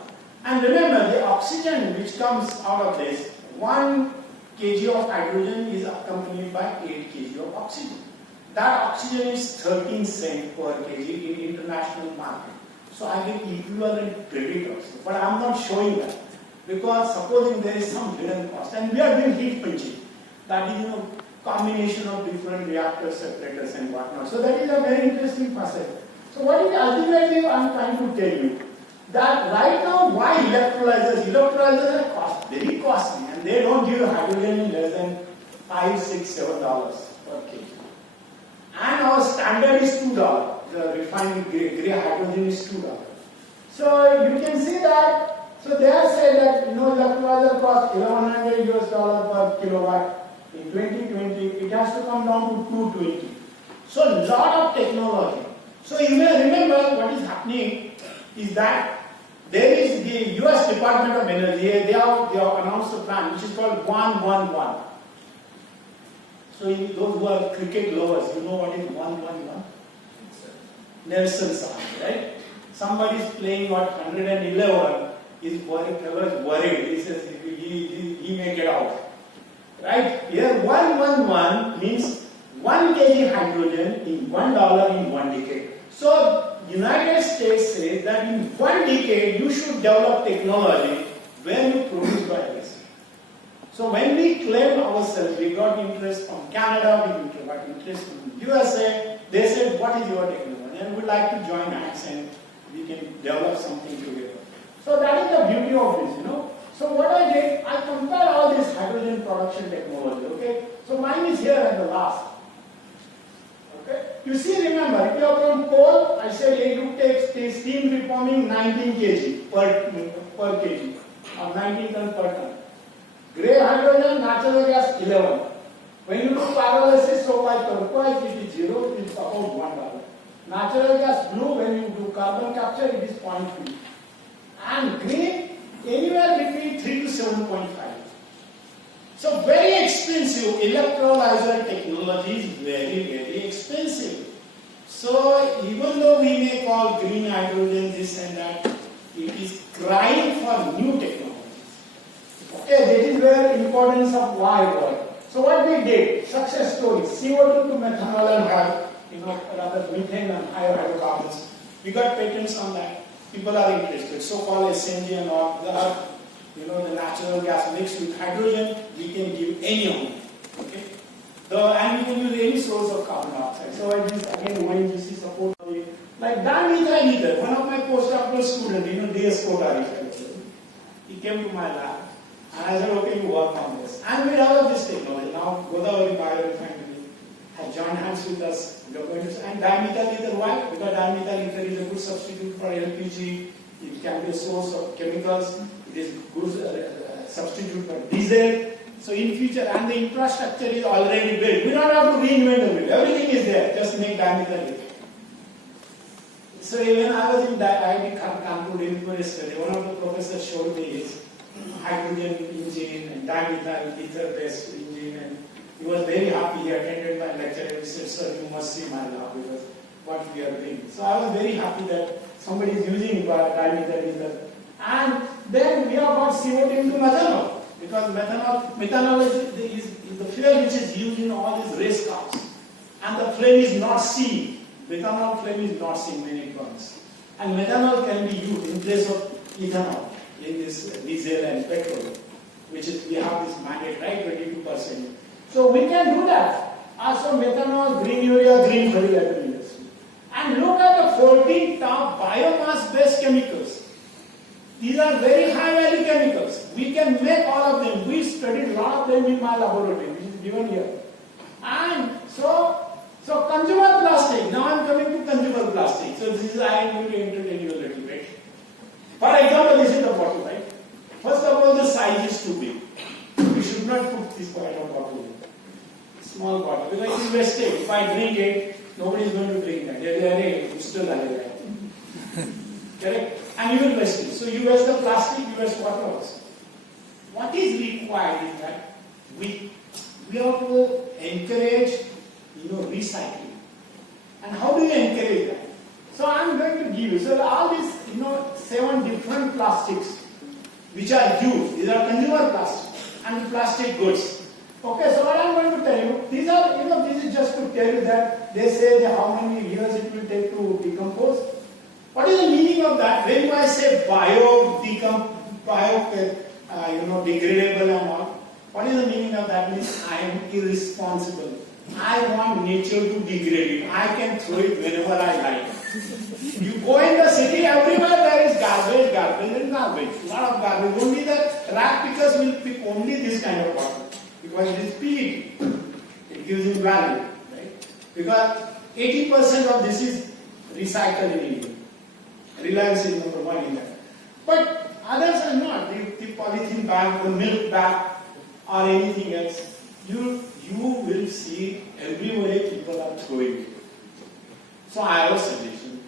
And remember, the oxygen which comes out of this, 1 kg of hydrogen is accompanied by 8 kg of oxygen. That oxygen is 13 cents per kg in international market. So I get equivalent credit also. But I am not showing that. Because supposing there is some hidden cost, and we are doing heat punching. That is, combination of different reactor separators and whatnot. So that is a very interesting process. So what is ultimately I am trying to tell you? That right now, why electrolyzers? Electrolyzers are very costly, and they don't give hydrogen in less than $5, $6, $7 per kg. And our standard is $2. the refined grey hydrogen is $2. So you can see that. So they have said that electrolyzer costs $1,100 per kilowatt. In 2020, it has to come down to 220. So a lot of technology. So you may remember what is happening is that there is the US Department of Energy. They have announced a plan which is called 111. So those who are cricket lovers, you know what is 111? Nelson's Army, right? Somebody is playing what 111. His fellow is worried. He says he may get out. Right? Here 111 means 1 kg hydrogen in $1 in 1 decade. So United States says that in 1 decade you should develop technology where you produce by this. So when we claim ourselves, we got interest from Canada, we got interest from USA. They said, what is your technology? And we'd like to join hands and we can develop something together. So that is the beauty of this, So what I did, I compared all this hydrogen production technology, okay? So mine is here at the last. Okay? You see, remember, if you are from coal, I said you take steam reforming 19 kg per kg, or 19 ton per ton. Grey hydrogen, natural gas 11. When you do pyrolysis, so by turquoise it is 0, it is about $1. Natural gas blue, when you do carbon capture, it is 0.3. And green, anywhere between 3 to 7.5. So very expensive. Electrolyzer technology is very, very expensive. So even though we may call green hydrogen this and that, it is crying for new technologies. Okay, that is where importance of why work. So what we did, success story, CO2 to methanol and rather methane and higher hydrocarbons. We got patents on that. People are interested. So-called SNG and all, the natural gas mixed with hydrogen, we can give any of them. Okay? And we can use any source of carbon dioxide. So it is again ONGC support. Like Dnyanvistar either, one of my postdoctoral students, DS Kotari, he came to my lab and I said, okay, you work on this. And we developed this technology. Now Godavari Biorefinery have joined hands with us. And Dnyanvistar ether, why? Because Dnyanvistar ether is a good substitute for LPG. It can be a source of chemicals. It is good substitute for diesel. So in future, and the infrastructure is already built. We don't have to reinvent the wheel. Everything is there. Just make Dnyanvistar ether. So when I was in that IIT Kanpur University, one of the professors showed me his hydrogen engine and Dnyanvistar ether-based engine, and he was very happy. He attended my lecture and he said, "Sir, you must see my lab because what we are doing." So I was very happy that somebody is using Dnyanvistar ether. And then we have got CO2 into methanol, because methanol is the fuel which is used in all these race cars, and the flame is not seen. Methanol flame is not seen when it burns, and methanol can be used in place of ethanol in this diesel and petrol, which is we have this mandate, right, 22%. So we can do that. Also methanol, green urea, green fertilizer industry. And look at the 14 top biomass-based chemicals. These are very high-value chemicals. We can make all of them. We studied a lot of them in my laboratory, which is given here. And so consumer plastic. Now I am coming to consumer plastic. So this is, I am going to entertain you a little bit. For example, this is the bottle, right? First of all, the size is too big. We should not put this kind of bottle in. Small bottle. Because it is wasted. If I drink it, nobody is going to drink that. They are still alive. Correct? And you will waste it. So you waste the plastic, you waste water also. What is required is that we have to encourage recycling. And how do you encourage that? So I am going to give you. So all these 7 different plastics which are used. These are consumer plastics and plastic goods. Okay, so what I am going to tell you, these are, this is just to tell you that they say that how many years it will take to decompose. What is the meaning of that? When I say degradable and all, what is the meaning of that? Means I am irresponsible. I want nature to degrade it. I can throw it whenever I like. You go in the city, everywhere there is garbage, and garbage. A lot of garbage. Only the rag pickers will pick only this kind of bottle. Because it is PET. It gives him value. Right? Because 80% of this is recycle in India. Reliance is number one in that. But others are not. The polythene bag, the milk bag, or anything else. You will see everywhere people are throwing it. So I have a suggestion.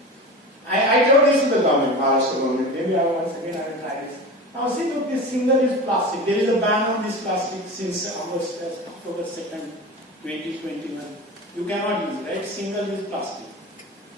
I told this to the government, Maharashtra government. Maybe once again I will try this. Now see, look, this single-use plastic. There is a ban on this plastic since October 2nd, 2021. You cannot use it, right? Single-use plastic.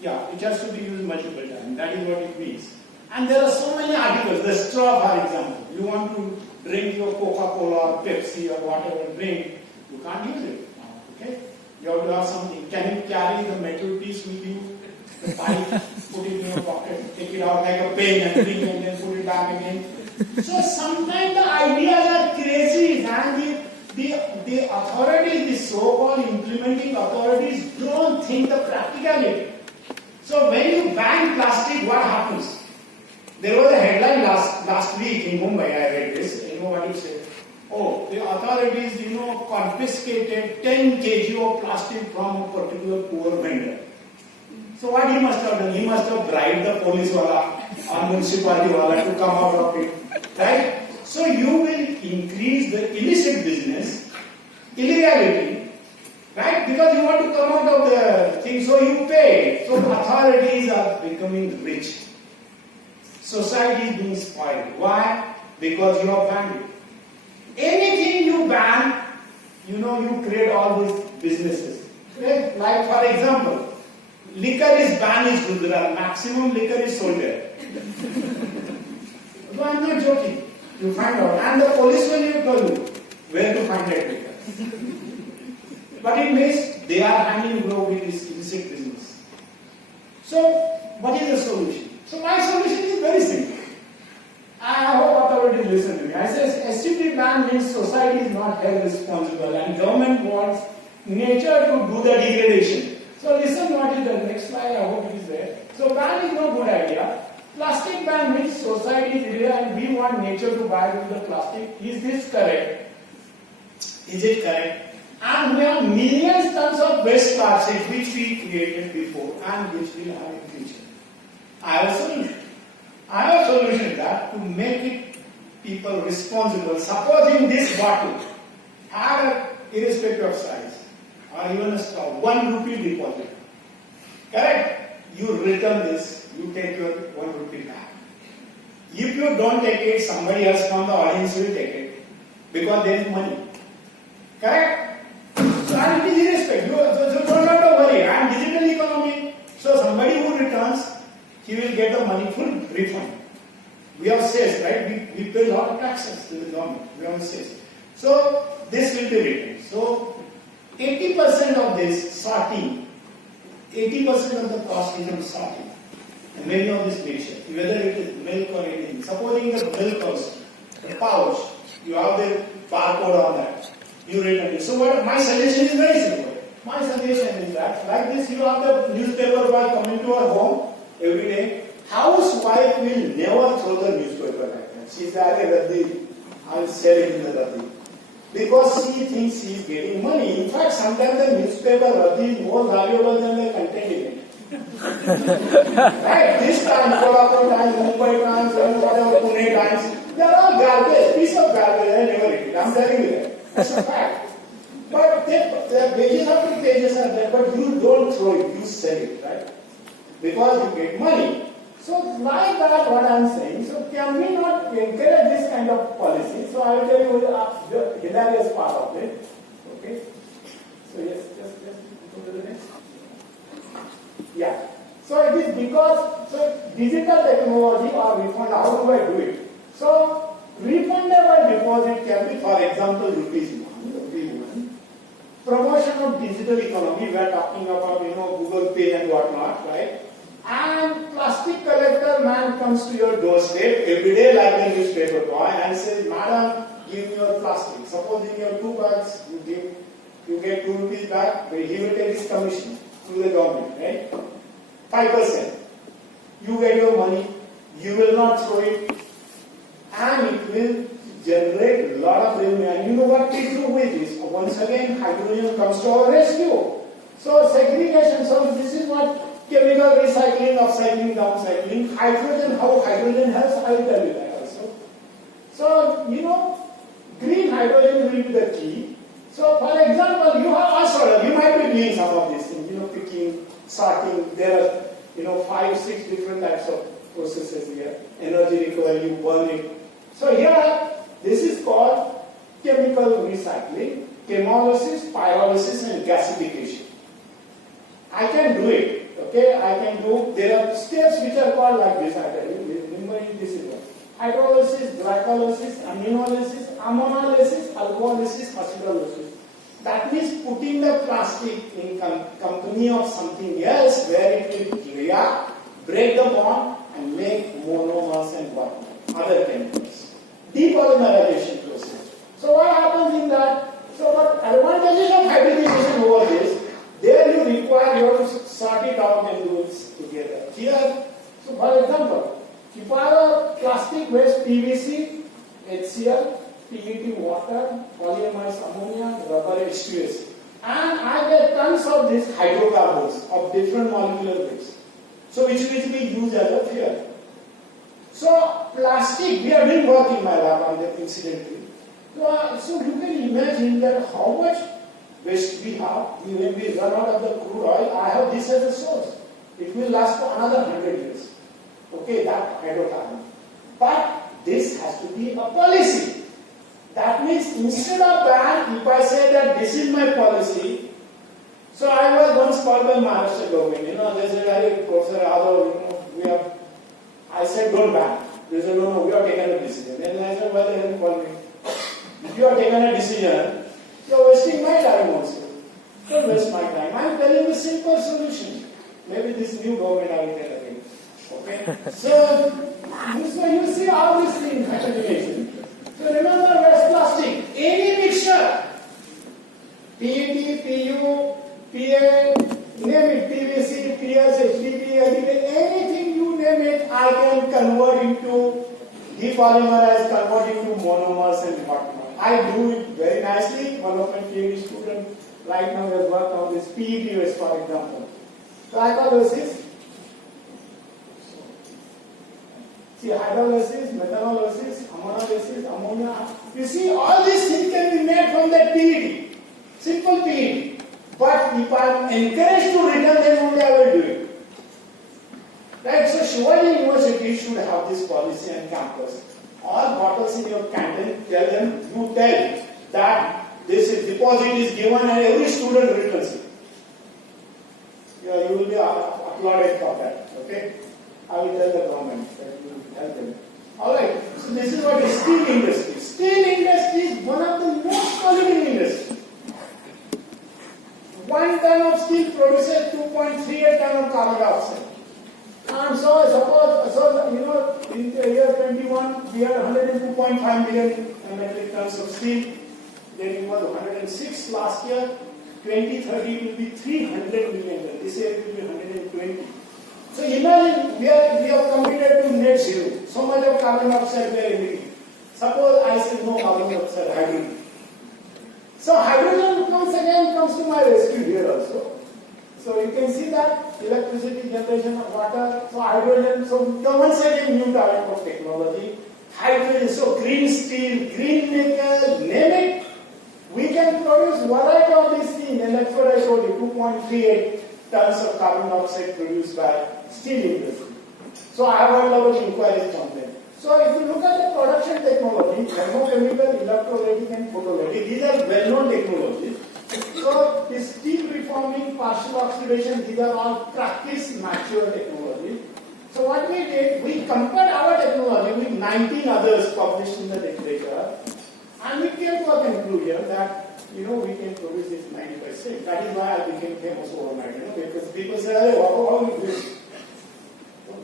Yeah, it has to be used multiple times. That is what it means. And there are so many articles. The straw, for example. You want to drink your Coca-Cola or Pepsi or whatever drink, you can't use it now, okay? You have to have something. Can you carry the metal piece with you? The pipe, put it in your pocket, take it out like a pen and drink and then put it back again. So sometimes the ideas are crazy and the authorities, the so-called implementing authorities don't think the practicality. So when you ban plastic, what happens? There was a headline last week in Mumbai, I read this. You know what it said? Oh, the authorities, confiscated 10 kg of plastic from a particular poor vendor. So what he must have done? He must have bribed the police wala or municipality wala to come out of it. Right? So you will increase the illicit business, illegality, right? Because you want to come out of the thing, so you pay. So authorities are becoming rich. Society is being spoiled. Why? Because you have banned it. Anything you ban, you create all these businesses. Right? Like for example, liquor is banned in Gujarat. Maximum liquor is sold there. No, I'm not joking. You find out. And the police will tell you where to find that liquor. But it means they are handling blow with this illicit business. So, what is the solution? So my solution is very simple. I hope authorities listen to me. I say STP ban means society is not held responsible and government wants nature to do the degradation. So listen what is the next slide, I hope it is there. So ban is no good idea. Plastic ban means society is here and we want nature to buy with the plastic. Is this correct? Is it correct? And we have millions tons of waste plastic which we created before and which we will have in future. I have a solution. I have a solution that to make it people responsible. Supposing this bottle had a, irrespective of size or even a straw, 1 rupee deposit. Correct? You return this, you take your 1 rupee back. If you don't take it, somebody else from the audience will take it because there is money. Correct? So and it is irrespective. So don't have to worry. I am digital economy. So somebody who returns, he will get the money full refund. We have sales, right? We pay a lot of taxes to the government. We have sales. So this will be returned. So 80% of this sorting, 80% of the cost is on sorting. And many of this nature, whether it is milk or anything. Supposing the milk comes, the pouch, you have the barcode on that. You return it. So what my suggestion is very simple. My suggestion is that, like this, you have the newspaper boy coming to our home every day. Housewife will never throw the newspaper like that. She says, I will sell it in the Radhi. Because she thinks she is getting money. In fact, sometimes the newspaper Radhi is more valuable than the content in it. Right? This time, Kolhapur times, Mumbai times, whatever, Pune times, they are all garbage, piece of garbage. I never read it. I'm telling you that. That's a fact. But the pages after pages are there, but you don't throw it, you sell it, right? Because you get money. So like that, what I am saying, so can we not encourage this kind of policy? So I will tell you the hilarious part of it. Okay? So yes, just go to the next. Yeah. So it is because, so digital technology or refund, how do I do it? So refundable deposit can be, for example, rupees 1. Promotion of digital economy, we are talking about, Google Pay and whatnot, right? And plastic collector man comes to your doorstep every day like a newspaper boy and says, Madam, give me your plastic. Supposing you have 2 bags, you get 2 rupees back, but he will take his commission to the government, right? 5%. You get your money, you will not throw it, and it will generate a lot of revenue. And you know what we do with this? Once again, hydrogen comes to our rescue. So segregation, so this is what chemical recycling, upcycling, downcycling. Hydrogen, how hydrogen helps, I will tell you that also. So, green hydrogen will be the key. So, for example, you have also, you might be doing some of these things, picking, sorting. There are, 5, 6 different types of processes here. Energy recovery, you burn it. So, here, this is called chemical recycling, chemolysis, pyrolysis, and gasification. I can do it, okay? I can do, there are steps which are called like this, I tell you. Remember, this is one. Hydrolysis, glycolysis, aminolysis, ammonolysis, alcoholysis, acetylolysis. That means putting the plastic in company of something else where it will react, break the bond, and make monomers and whatnot, other chemicals. Depolymerization process. So what happens in that? So what advantages of hybridization over this? There you require, you have to sort it out and do it together. Here, so for example, if I have a plastic waste, PVC, HCl, PET water, polyamide ammonia, rubber H2S, and I get tons of these hydrocarbons of different molecular weights, so which will be used as a fuel. So plastic, we are doing work in my lab on that incidentally. So you can imagine that how much waste we have. When we run out of the crude oil, I have this as a source. It will last for another 100 years. Okay, that hydrocarbon. But this has to be a policy. That means instead of that, if I say that this is my policy, so I was once called by Maharashtra government, they said, hey, Professor Yadav, I said, don't ban. They said, no, we have taken a decision. And I said, well, they haven't called me. If you have taken a decision, you are wasting my time also. Don't waste my time. I am telling you a simple solution. Maybe this new government I will tell again. Okay? So you see all these things happening. So remember waste plastic. Any mixture, PET, PU, PA, name it, PVC, PS, HDPE, anything you name it, I can convert into, depolymerize, convert into monomers and whatnot. I do it very nicely. One of my PhD students right now has worked on this PET waste, for example. Glycolysis. See, hydrolysis, methanolysis, ammonolysis, ammonia. You see, all these things can be made from that PET. Simple PET. But if I am encouraged to return, then only I will do it. Right? So Shivaji University should have this policy on campus. All bottles in your canteen, tell them, you tell that this deposit is given and every student returns it. Yeah, you will be applauded for that. Okay? I will tell the government that you will help them. Alright, so this is what is steel industry. Steel industry is one of the most polluting industries. 1 ton of steel produces 2.38 ton of carbon dioxide. And so suppose, in the year 21, we had 102.5 million metric tons of steel. Then it was 106 last year. 2030 it will be 300 million tons. This year it will be 120. So imagine we have committed to net zero. So much of carbon dioxide we are emitting. Suppose I say no carbon dioxide, hydrogen. So hydrogen comes to my rescue here also. So you can see that electricity generation of water, so hydrogen, so once again new type of technology. Hydrogen, so green steel, green nickel, name it. We can produce variety of these things, and that's what I told you, 2.38 tons of carbon dioxide produced by steel industry. So I have heard a lot of inquiries from them. So if you look at the production technology, thermochemical, electrolytic and photolytic, these are well-known technologies. So this steel reforming, partial oxidation, these are all practice mature technologies. So what we did, we compared our technology with 19 others published in the literature, and we came to a conclusion that we can produce this 90%. That is why I became famous overnight, because people say, hey, how we do it?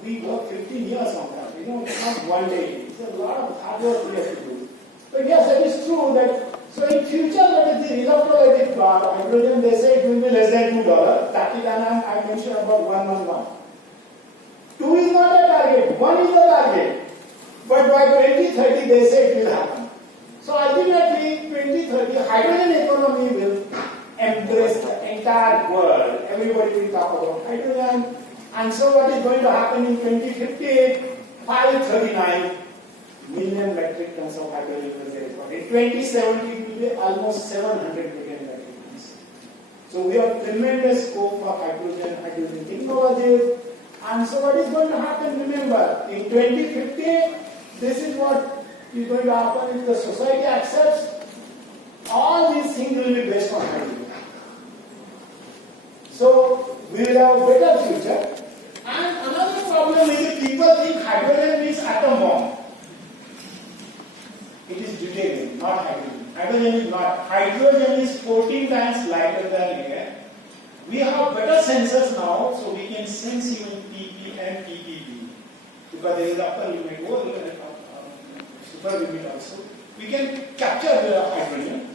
We work 15 years on that, it's not one day. It's a lot of hard work we have to do. But yes, it is true that, so in future, that is the electrolytic hydrogen, they say it will be less than $2. Takitanam, I mentioned about 111. 2 is not a target, 1 is the target. But by 2030, they say it will happen. So ultimately, 2030, hydrogen economy will embrace the entire world. Everybody will talk about hydrogen. And so what is going to happen in 2050? 539 million metric tons of hydrogen will be required. In 2070 it will be almost 700 million metric tons. So we have tremendous scope for hydrogen technologies. And so what is going to happen? Remember, in 2050, this is what is going to happen if the society accepts all these things will be based on hydrogen. So we will have a better future. And another problem is that people think hydrogen is atom bomb. It is deuterium, not hydrogen. Hydrogen is not. Hydrogen is 14 times lighter than air. We have better sensors now, so we can sense even pp and ppb. Because there is upper limit, lower limit, super limit also. We can capture the hydrogen.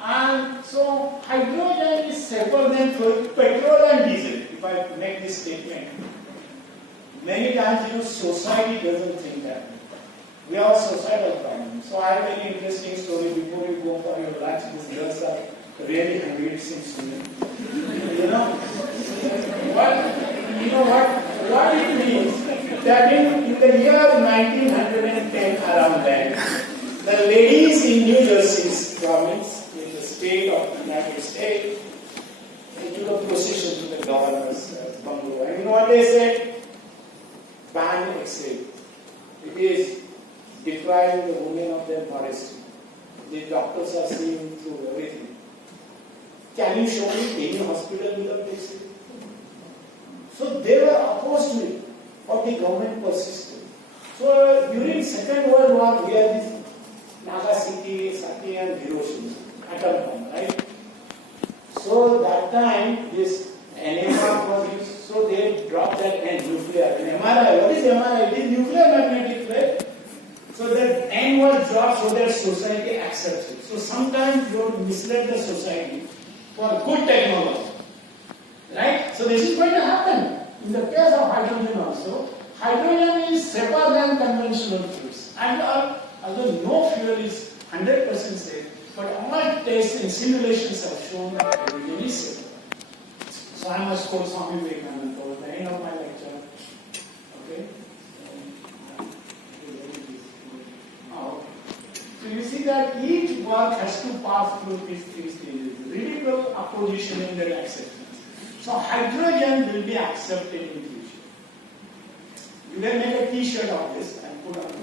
And so hydrogen is safer than petrol and diesel. If I make this statement, many times society doesn't think that. We have a societal problem. So I have a very interesting story before you go for your lunch. These girls are really hungry, it seems to me. What it means that in the year 1910 around that, the ladies in New Jersey's province, in the state of the United States, they took a procession to the governor's bungalow. And you know what they said? Ban X-ray. It is depriving the women of their modesty. The doctors are seeing through everything. Can you show me any hospital without X-ray? So they were opposed to it, but the government persisted. So during Second World War, we had this Nagasaki, Saki and Hiroshima, atom bomb, right? So that time this NMR was used, so they dropped that N, nuclear. And MRI, what is MRI? It is nuclear magnetic, right? So that N was dropped so that society accepts it. So sometimes you mislead the society for good technology. Right? So this is going to happen. In the case of hydrogen also, hydrogen is safer than conventional fuels. And although no fuel is 100% safe, but all tests and simulations have shown that hydrogen is safer. So I must quote Swami Vivekananda towards the end of my lecture. Okay? So you see that each work has to pass through these three stages: radical, opposition, and then acceptance. So hydrogen will be accepted in future. You can make a T-shirt of this and put on it.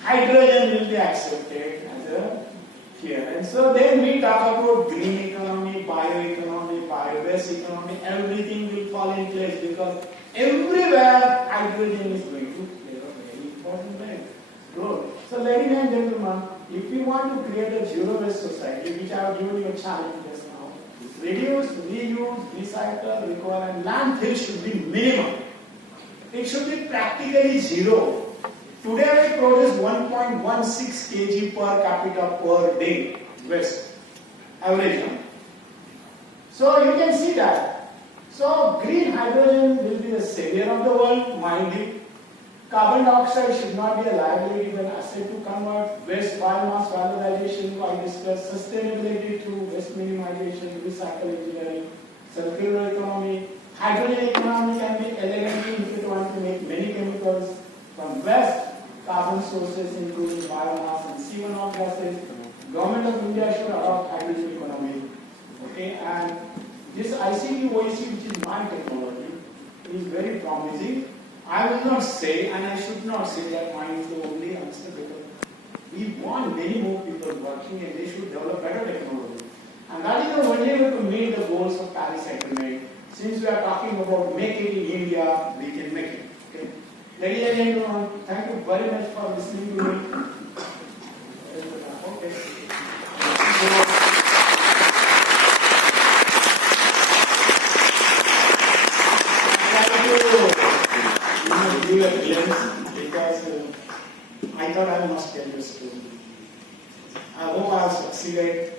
Hydrogen will be accepted as a here. And so then we talk about green economy, bioeconomy, bio-based economy. Everything will fall in place because everywhere hydrogen is going to play a very important role. So ladies and gentlemen, if we want to create a zero-waste society, which I have given you a challenge just now, reduce, reuse, recycle, recover, and landfill should be minimum. It should be practically zero. Today we produce 1.16 kg per capita per day waste, average. So you can see that. So green hydrogen will be the savior of the world, mind it. Carbon dioxide should not be a liability but asset to convert. Waste biomass valorization, I discussed. Sustainability through waste minimization, recycle engineering, circular economy. Hydrogen economy can be elegantly if you want to make many chemicals from waste carbon sources including biomass and C1 gases. Government of India should adopt hydrogen economy. Okay, and this ICT OEC, which is my technology, is very promising. I will not say, and I should not say that mine is the only answer because we want many more people working and they should develop better technology. And that is the only way to meet the goals of Paris Agreement. Since we are talking about make it in India, we can make it. Okay. Ladies and gentlemen, thank you very much for listening to me. Okay. Give a glimpse because I thought I must tell you a story. I hope I have succeeded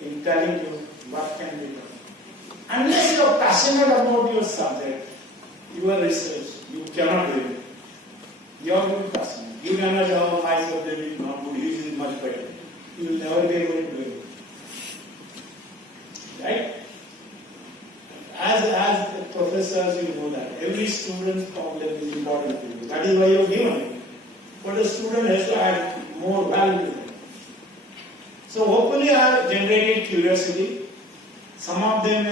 in telling you what can be done. Unless you are passionate about your subject, your research, you cannot do it. You are good passionate. You cannot say, oh, my subject is not good, his is much better. You will never be able to do it. Right? as professors, you know that every student's problem is important to you. That is why you are given it. But the student has to add more value to it. So hopefully I have generated curiosity. Some of them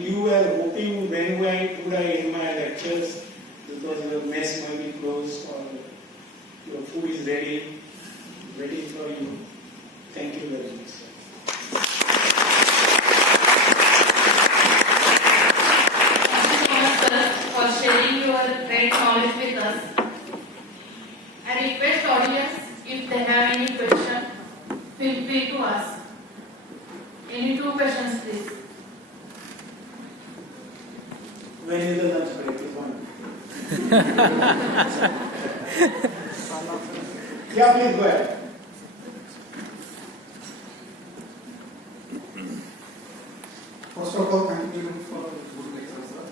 you were hoping when would I end my lectures because your mess might be closed or your food is ready, waiting for you. Thank you very much. For sharing your great knowledge with us. I request audience if they have any question, feel free to ask. Any 2 questions, please. When is the lunch break? Is one. Yeah, please go ahead. First of all, thank you for the good lecture, sir.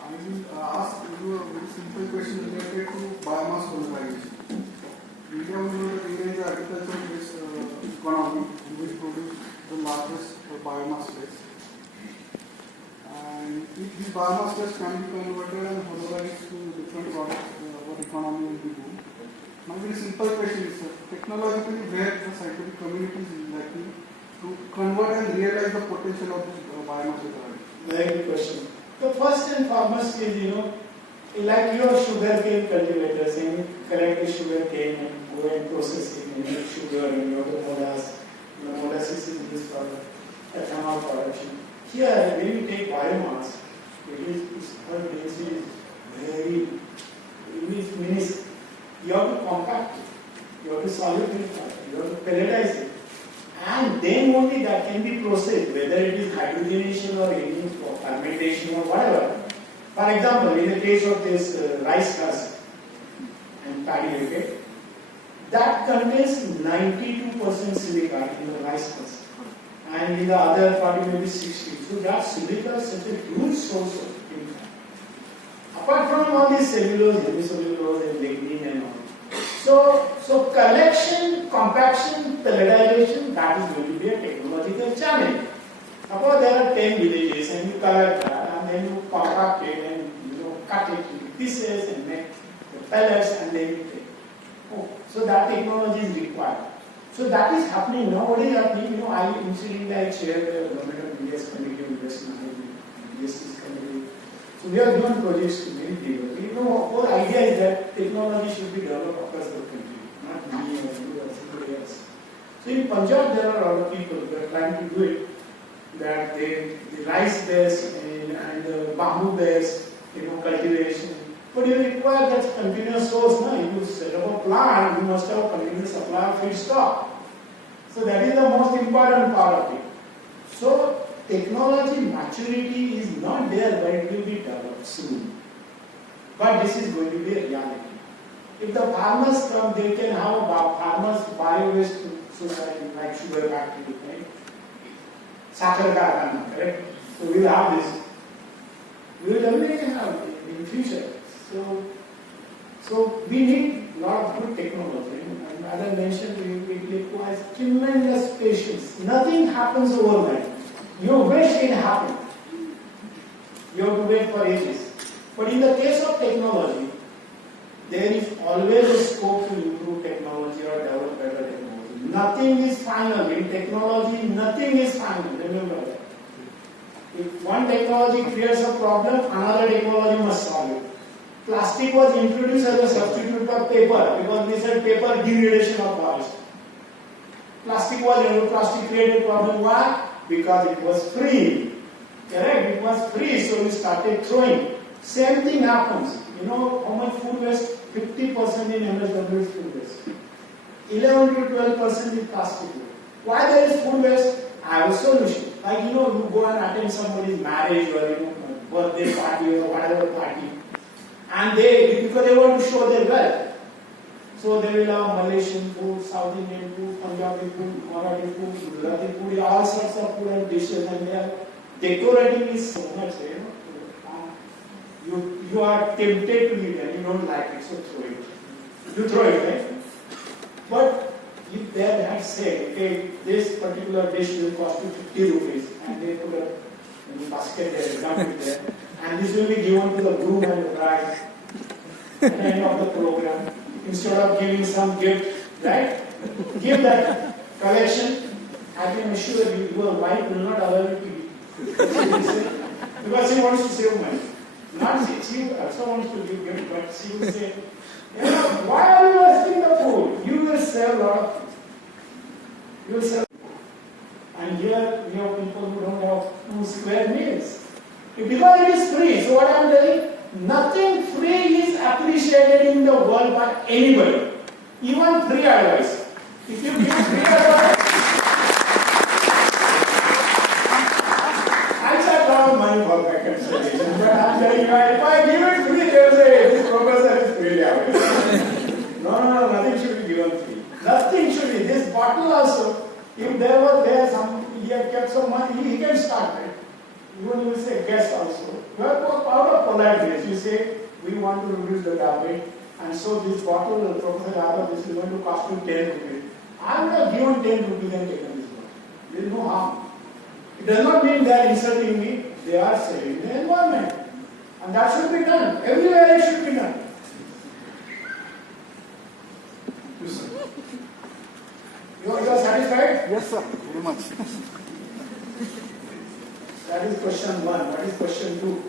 I will ask you a very simple question related to biomass valorization. India will remain the agriculture-based economy in which produce the largest biomass waste. And if this biomass waste can be converted and valorized to different products, our economy will be boom. My very simple question is, technologically, where the scientific community is likely to convert and realize the potential of this biomass valorization? Very good question. The first and foremost is, like your sugarcane cultivators, and you collect the sugarcane and go and process it and make sugar and you have the molasses. Molasses is used for ethanol production. Here, when you take biomass, its earth density is very minuscule. You have to compact it, you have to solidify it, you have to pelletize it. And then only that can be processed, whether it is hydrogenation or any fermentation or whatever. For example, in the case of this rice husk and paddy, okay, that contains 92% silica in the rice husk, and in the other 40 maybe 60. So that silica is such a huge source of income. Apart from all these cellulose, hemicellulose, and lignin and all. So collection, compaction, pelletization, that is going to be a technological challenge. Suppose there are 10 villages and you collect that and then you compact it and cut it into pieces and make the pellets and then you take. Oh, so that technology is required. So that is happening now. What is happening? Incidentally I chair the Government of India's Committee on Investment, DST's committee. So we are doing projects to many people. Whole idea is that technology should be developed across the country, not me or you or somebody else. So in Punjab there are a lot of people who are trying to do it, that the rice based and the bamboo based cultivation. But you require that continuous source. No? If you set up a plant, you must have a continuous supply of feedstock. So that is the most important part of it. So technology maturity is not there, but it will be developed soon. But this is going to be a reality. If the farmers come, they can have a farmers bio-waste society like sugar factory, right? Sakar karkhana, correct? So we will have this. We will definitely have it in future. So we need a lot of good technology. And as I mentioned, it requires tremendous patience. Nothing happens overnight. You wish it happened. You have to wait for ages. But in the case of technology, there is always a scope to improve technology or develop better technology. Nothing is final. In technology, nothing is final. Remember that. If one technology creates a problem, another technology must solve it. Plastic was introduced as a substitute for paper because we said paper degradation of forest. Plastic created problem. Why? Because it was free. Correct? It was free, so we started throwing. Same thing happens. You know how much food waste? 50% in MSW is food waste. 11 to 12% is plastic waste. Why there is food waste? I have a solution. Like you go and attend somebody's marriage or birthday party or whatever party, and because they want to show their wealth. So they will have Malaysian food, South Indian food, Punjabi food, Marathi food, Gujarati food, all sorts of food and dishes, and they are decorating it so much. You are tempted to eat and you don't like it, so throw it. You throw it, right? But if they had said, okay, this particular dish will cost you 50 rupees, and they put a in the basket there, dump it there, and this will be given to the groom and the bride at the end of the program. Instead of giving some gift, right? Give that collection. I can assure you, your wife will not allow you to eat. Because she wants to save money. Not she also wants to give gift, but she will say, why are you wasting the food? You will save a lot of food. You will save. And here we have people who don't have 2 square meals. Because it is free. So what I am telling, nothing free is appreciated in the world by anybody. Even free advice. If you give free advice, I charge a lot of money for my consultation. But I am telling you, if I give it free, they will say, this professor is free advice. No, nothing should be given free. Nothing should be. This bottle also, if there was he had kept some money, he can start it. Even you say guest also. You have to out of politeness. You say, we want to reduce the garbage, and so this bottle, Professor Yadav, this is going to cost you 10 rupees. I would have given 10 rupees and taken this bottle. There is no harm. It does not mean they are insulting me, they are saving the environment. And that should be done. Everywhere it should be done. Yes, sir. You are satisfied? Yes, sir. Very much. That is question 1. What is question 2?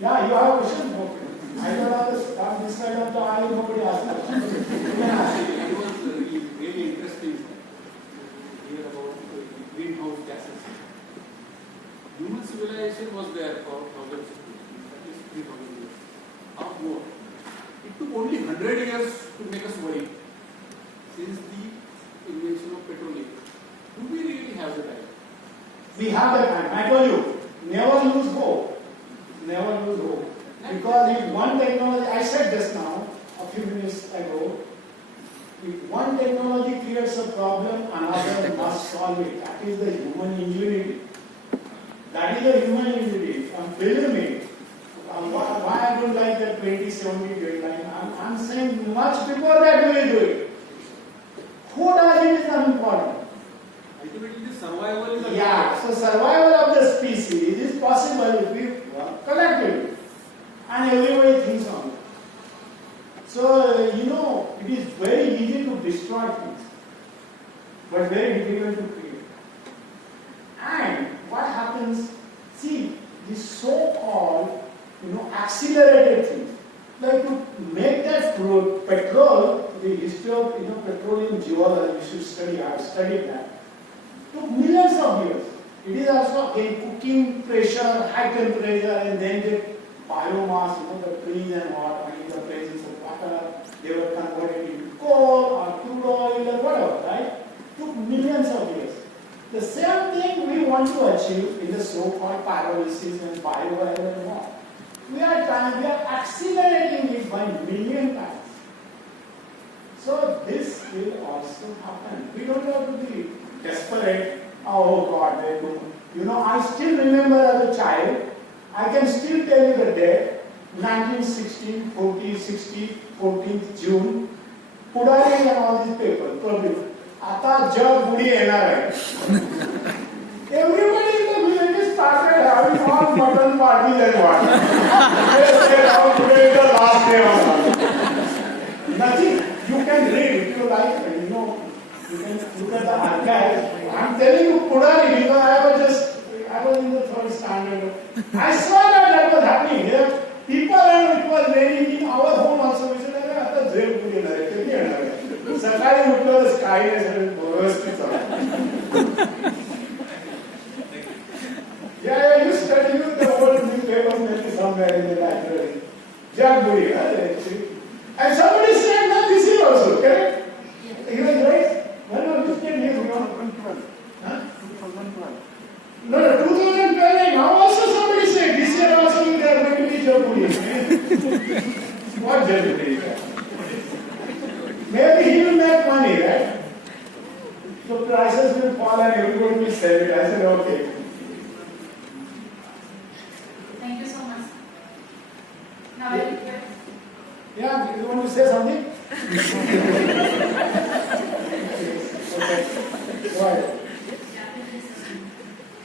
Yeah, you have a question? Okay. I don't have this side of the aisle, nobody asked that. You can ask. It was really interesting to hear about the greenhouse gases. Human civilization was there for thousands of years, at least 3,000 years, or more. It took only 100 years to make us worry. Since the invention of petroleum, do we really have the time? We have the time. I told you, never lose hope. Never lose hope. Because if one technology, I said just now, a few minutes ago, if one technology creates a problem, another must solve it. That is the human ingenuity. That is the human ingenuity. And believe me, why I don't like the 2070 deadline, I'm saying much before that we will do it. Who does it is unimportant. Ultimately, the survival is a So survival of the species is possible if we work collectively. And everybody thinks on it. So, it is very easy to destroy things, but very difficult to create. And what happens, see, this so-called, accelerated things, like to make that petrol, the history of, petroleum geology, you should study, I have studied that, took millions of years. It is also cooking pressure, high temperature, and then the biomass, the trees and what, in the presence of water, they were converted into coal or crude oil or whatever, right? Took millions of years. The same thing we want to achieve in the so-called pyrolysis and bio-oil and what. We are accelerating it by million times. So this will also happen. We don't have to be desperate. Oh God, they do. I still remember as a child, I can still tell you the date, 1916, 14th June, Pudari and all these papers, probably. Ata jab budi NRI. Everybody in the village started having all mutton parties and what. They said, oh, today is the last day of life. Nothing. You can read if you like, you can look at the archives. I'm telling you Pudari because I was in the 3rd standard. I saw that was happening. People, it was raining in our home also. We said, "Ata jail puri na hai, kya na hai?" Sakari utlo the sky is worst. Yeah, you study the old newspapers maybe somewhere in the library. Jaguri, and somebody said that this year also, correct? He was right. No, this came here, 2012. Huh? 2012. No, 2012, now also somebody said, this year also they are going to be Jaguri. What Jaguri? Maybe he will make money, right? So prices will fall and everybody will sell it. I said, okay. Thank you so much. Now I request. Yeah, you want to say something? Okay. Go ahead.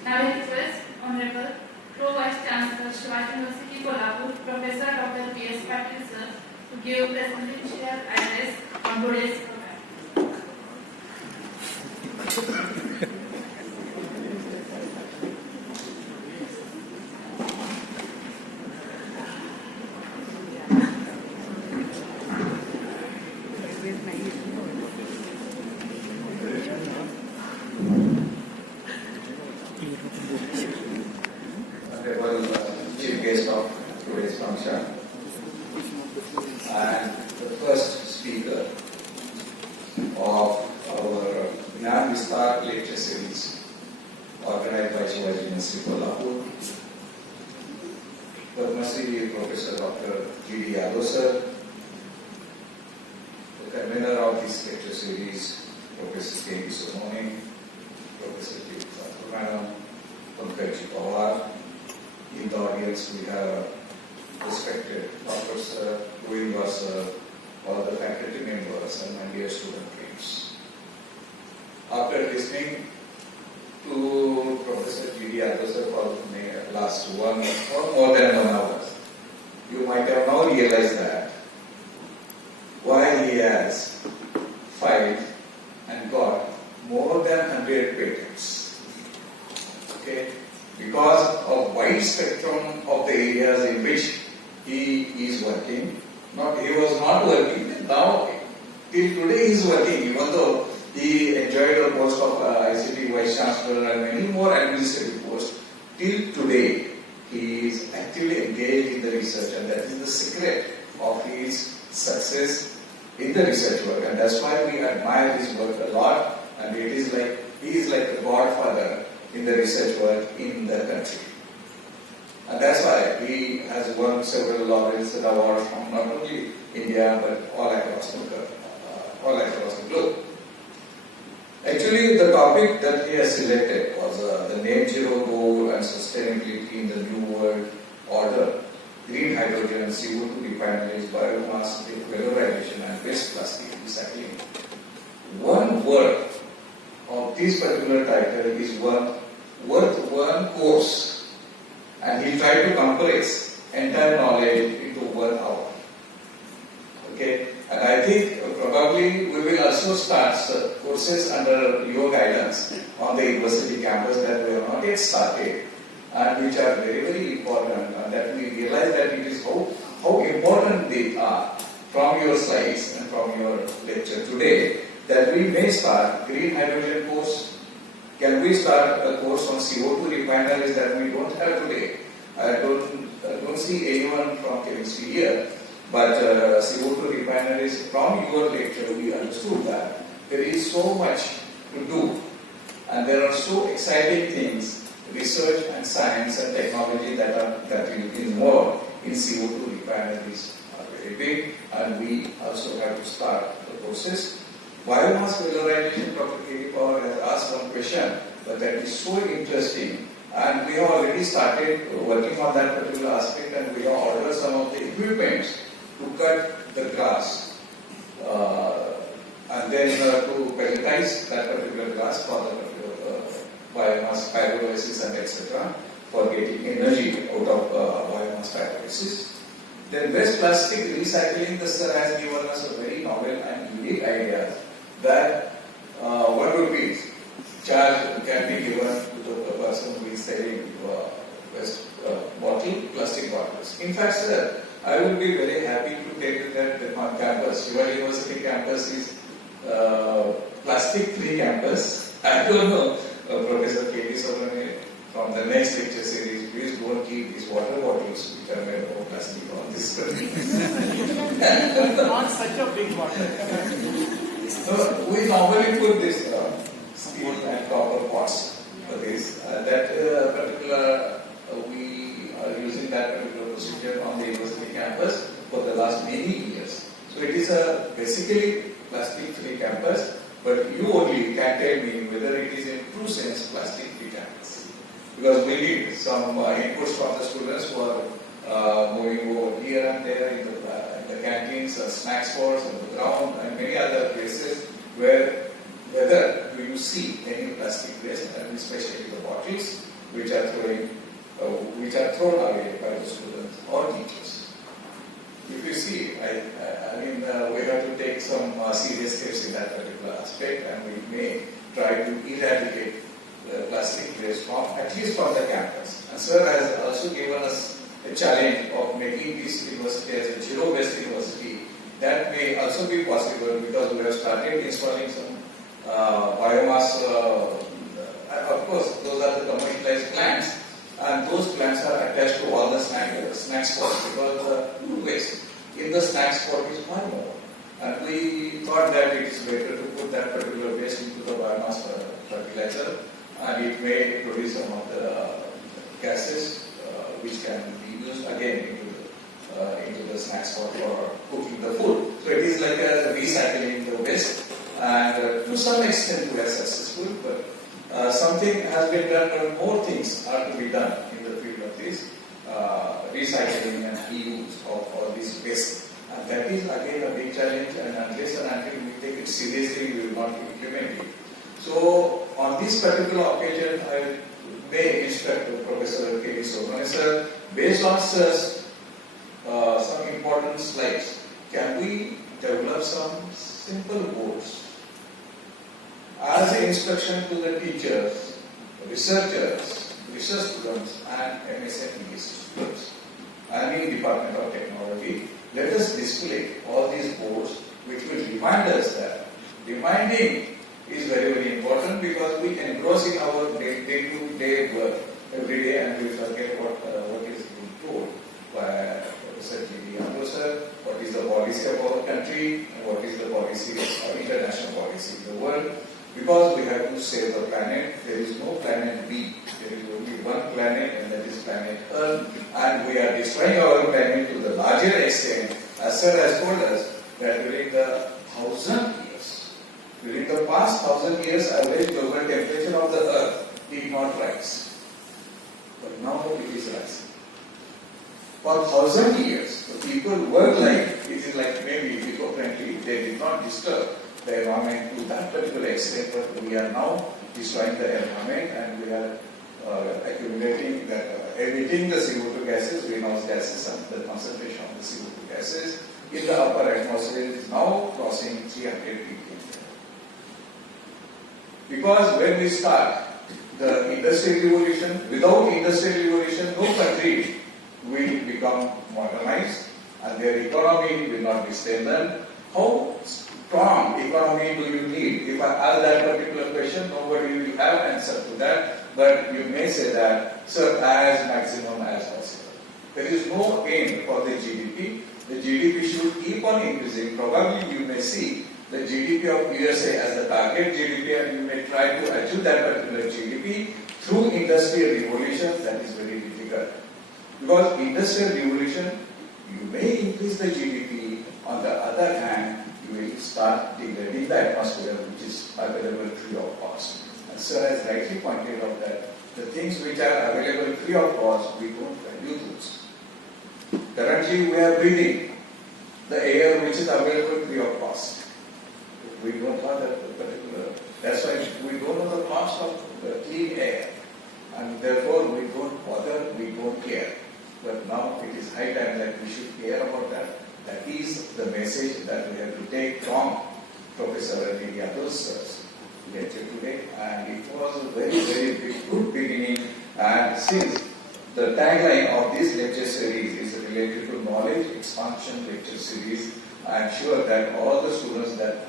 Now I request Honorable Pro Vice Chancellor Shivaji University Kolhapur, Professor Dr. P.S. Patil sir, to give presidential address on today's program. Honorable Chief Guest of today's function and the first speaker of our Dnyanvistar lecture series organized by Shivaji University Kolhapur, Padmashri Professor Dr. Yadav sir, the convenor of this lecture series, Professor K. Sonawane, Professor K. Madam, Patil. In the audience, we have respected doctors, doing us, all the faculty members, and my dear student friends. After listening to Professor Yadav for the last one or more than 1 hour, you might have now realized that why he has filed and got more than 100 patents. Okay? Because of wide spectrum of the areas in which he is working. He was not working, now till today he is working, even though he enjoyed the post of ICT Vice Chancellor and many more administrative posts. Till today he is actively engaged in the research, and that is the secret of his success in the research work, and that's why we admire his work a lot, and it is like he is like the godfather in the research work in the country. And that's why he has won several laurels and awards from not only India but all across the globe. Actually, the topic that he has selected was the net zero goal and sustainability in the new world order, green hydrogen, CO2 refineries, biomass, valorization and waste plastic recycling. One word of this particular title is worth one course, and he tried to compress entire knowledge into 1 hour. Okay, and I think probably we will also start courses under your guidance on the university campus that we have not yet started, and which are very, very important, and that we realize that it is how important they are from your slides and from your lecture today, that we may start green hydrogen course. Can we start a course on CO2 refineries that we don't have today? I don't see anyone from chemistry here, but CO2 refineries, from your lecture we understood that there is so much to do, and there are so exciting things, research and science and technology that will involve in CO2 refineries are very big, and we also have to start the process. Biomass valorization, Dr. K. Power has asked one question, but that is so interesting, and we have already started working on that particular aspect, and we have ordered some of the equipment to cut the grass and then to pelletize that particular grass for the particular biomass pyrolysis and etc. for getting energy out of biomass pyrolysis. Then waste plastic recycling, the sir has given us a very novel and unique idea that what would be charge can be given to the person who is selling waste plastic bottles. In fact, sir, I would be very happy to tell you that on campus, Shivaji University campus is plastic-free campus. I don't know, Professor K. Sonawane, from the next lecture series, please don't keep these water bottles which are made of plastic on this Not such a big water. So we normally put this steel and copper pots for this. That particular, we are using that particular procedure on the university campus for the last many years. So it is a basically plastic-free campus, but you only can tell me whether it is in true sense plastic-free campus. Because we need some inputs from the students who are moving over here and there in the canteens, snack spots, on the ground, and many other places where whether which are thrown away by the students or teachers. If you see, we have to take some serious steps in that particular aspect, and we may try to eradicate plastic waste at least from the campus. And sir has also given us a challenge of making this university as a zero waste university. That may also be possible because we have started installing some biomass. Of course, those are the commercialized plants, and those plants are attached to all the snack spots because the food waste in the snack spot is far more. And we thought that it is better to put that particular waste into the biomass fertilizer, and it may produce some of the gases which can be used again into the snack spot for cooking the food. So it is like a recycling the waste, and to some extent we are successful, but something has been done, but more things are to be done in the field of this recycling and reuse of all this waste. And that is again a big challenge, and unless and until we take it seriously, we will not implement it. So on this particular occasion, I may instruct Professor K. Sonawane sir, based on some important slides, can we develop some simple boards as an instruction to the teachers, researchers, research students, and MSME students, and in Department of Technology? Let us display all these boards which will remind us that reminding is very, very important, because we engross in our day-to-day work every day and we forget what is being told by Professor Dnyanvistar, what is the policy of our country and what is the policy of international policy in the world. Because we have to save the planet, there is no planet B. There is only one planet, and that is planet Earth. And we are destroying our planet to the larger extent. As Sir has told us that during the past 1,000 years, average global temperature of the Earth did not rise. But now it is rising. For 1,000 years, the people work like, it is like maybe eco-friendly, they did not disturb the environment to that particular extent, but we are now destroying the environment, and we are accumulating that, emitting the CO2 gases, greenhouse gases, and the concentration of the CO2 gases in the upper atmosphere is now crossing 300 ppm. Because when we start the industrial revolution, without industrial revolution, no country will become modernized, and their economy will not be strengthened. How strong economy do you need? If I ask that particular question, nobody will have answer to that, but you may say that, sir, as maximum as possible. There is no aim for the GDP. The GDP should keep on increasing. Probably you may see the GDP of USA as the target GDP, and you may try to achieve that particular GDP through industrial revolution. That is very difficult. Because industrial revolution, you may increase the GDP, on the other hand, you will start degrading the atmosphere which is available free of cost. And Sir has rightly pointed out that the things which are available free of cost, we don't value those. Currently we are breathing the air which is available free of cost. We don't have that particular, that's why we don't know the cost of the clean air. And therefore we don't bother, we don't care. But now it is high time that we should care about that. That is the message that we have to take from Professor Yadav's lecture today. And it was a very, very good beginning. And since the tagline of this lecture series is related to knowledge expansion lecture series, I am sure that all the students that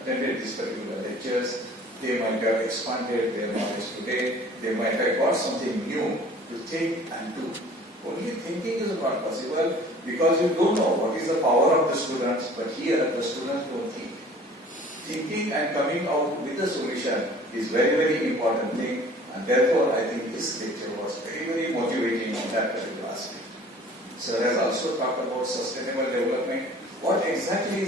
attended these particular lectures, they might have expanded their knowledge today. They might have got something new to think and do. Only thinking is not possible because you don't know what is the power of the students, but here the students don't think. Thinking and coming out with a solution is very, very important thing, and therefore I think this lecture was very, very motivating on that particular aspect. Sir has also talked about sustainable development. What exactly is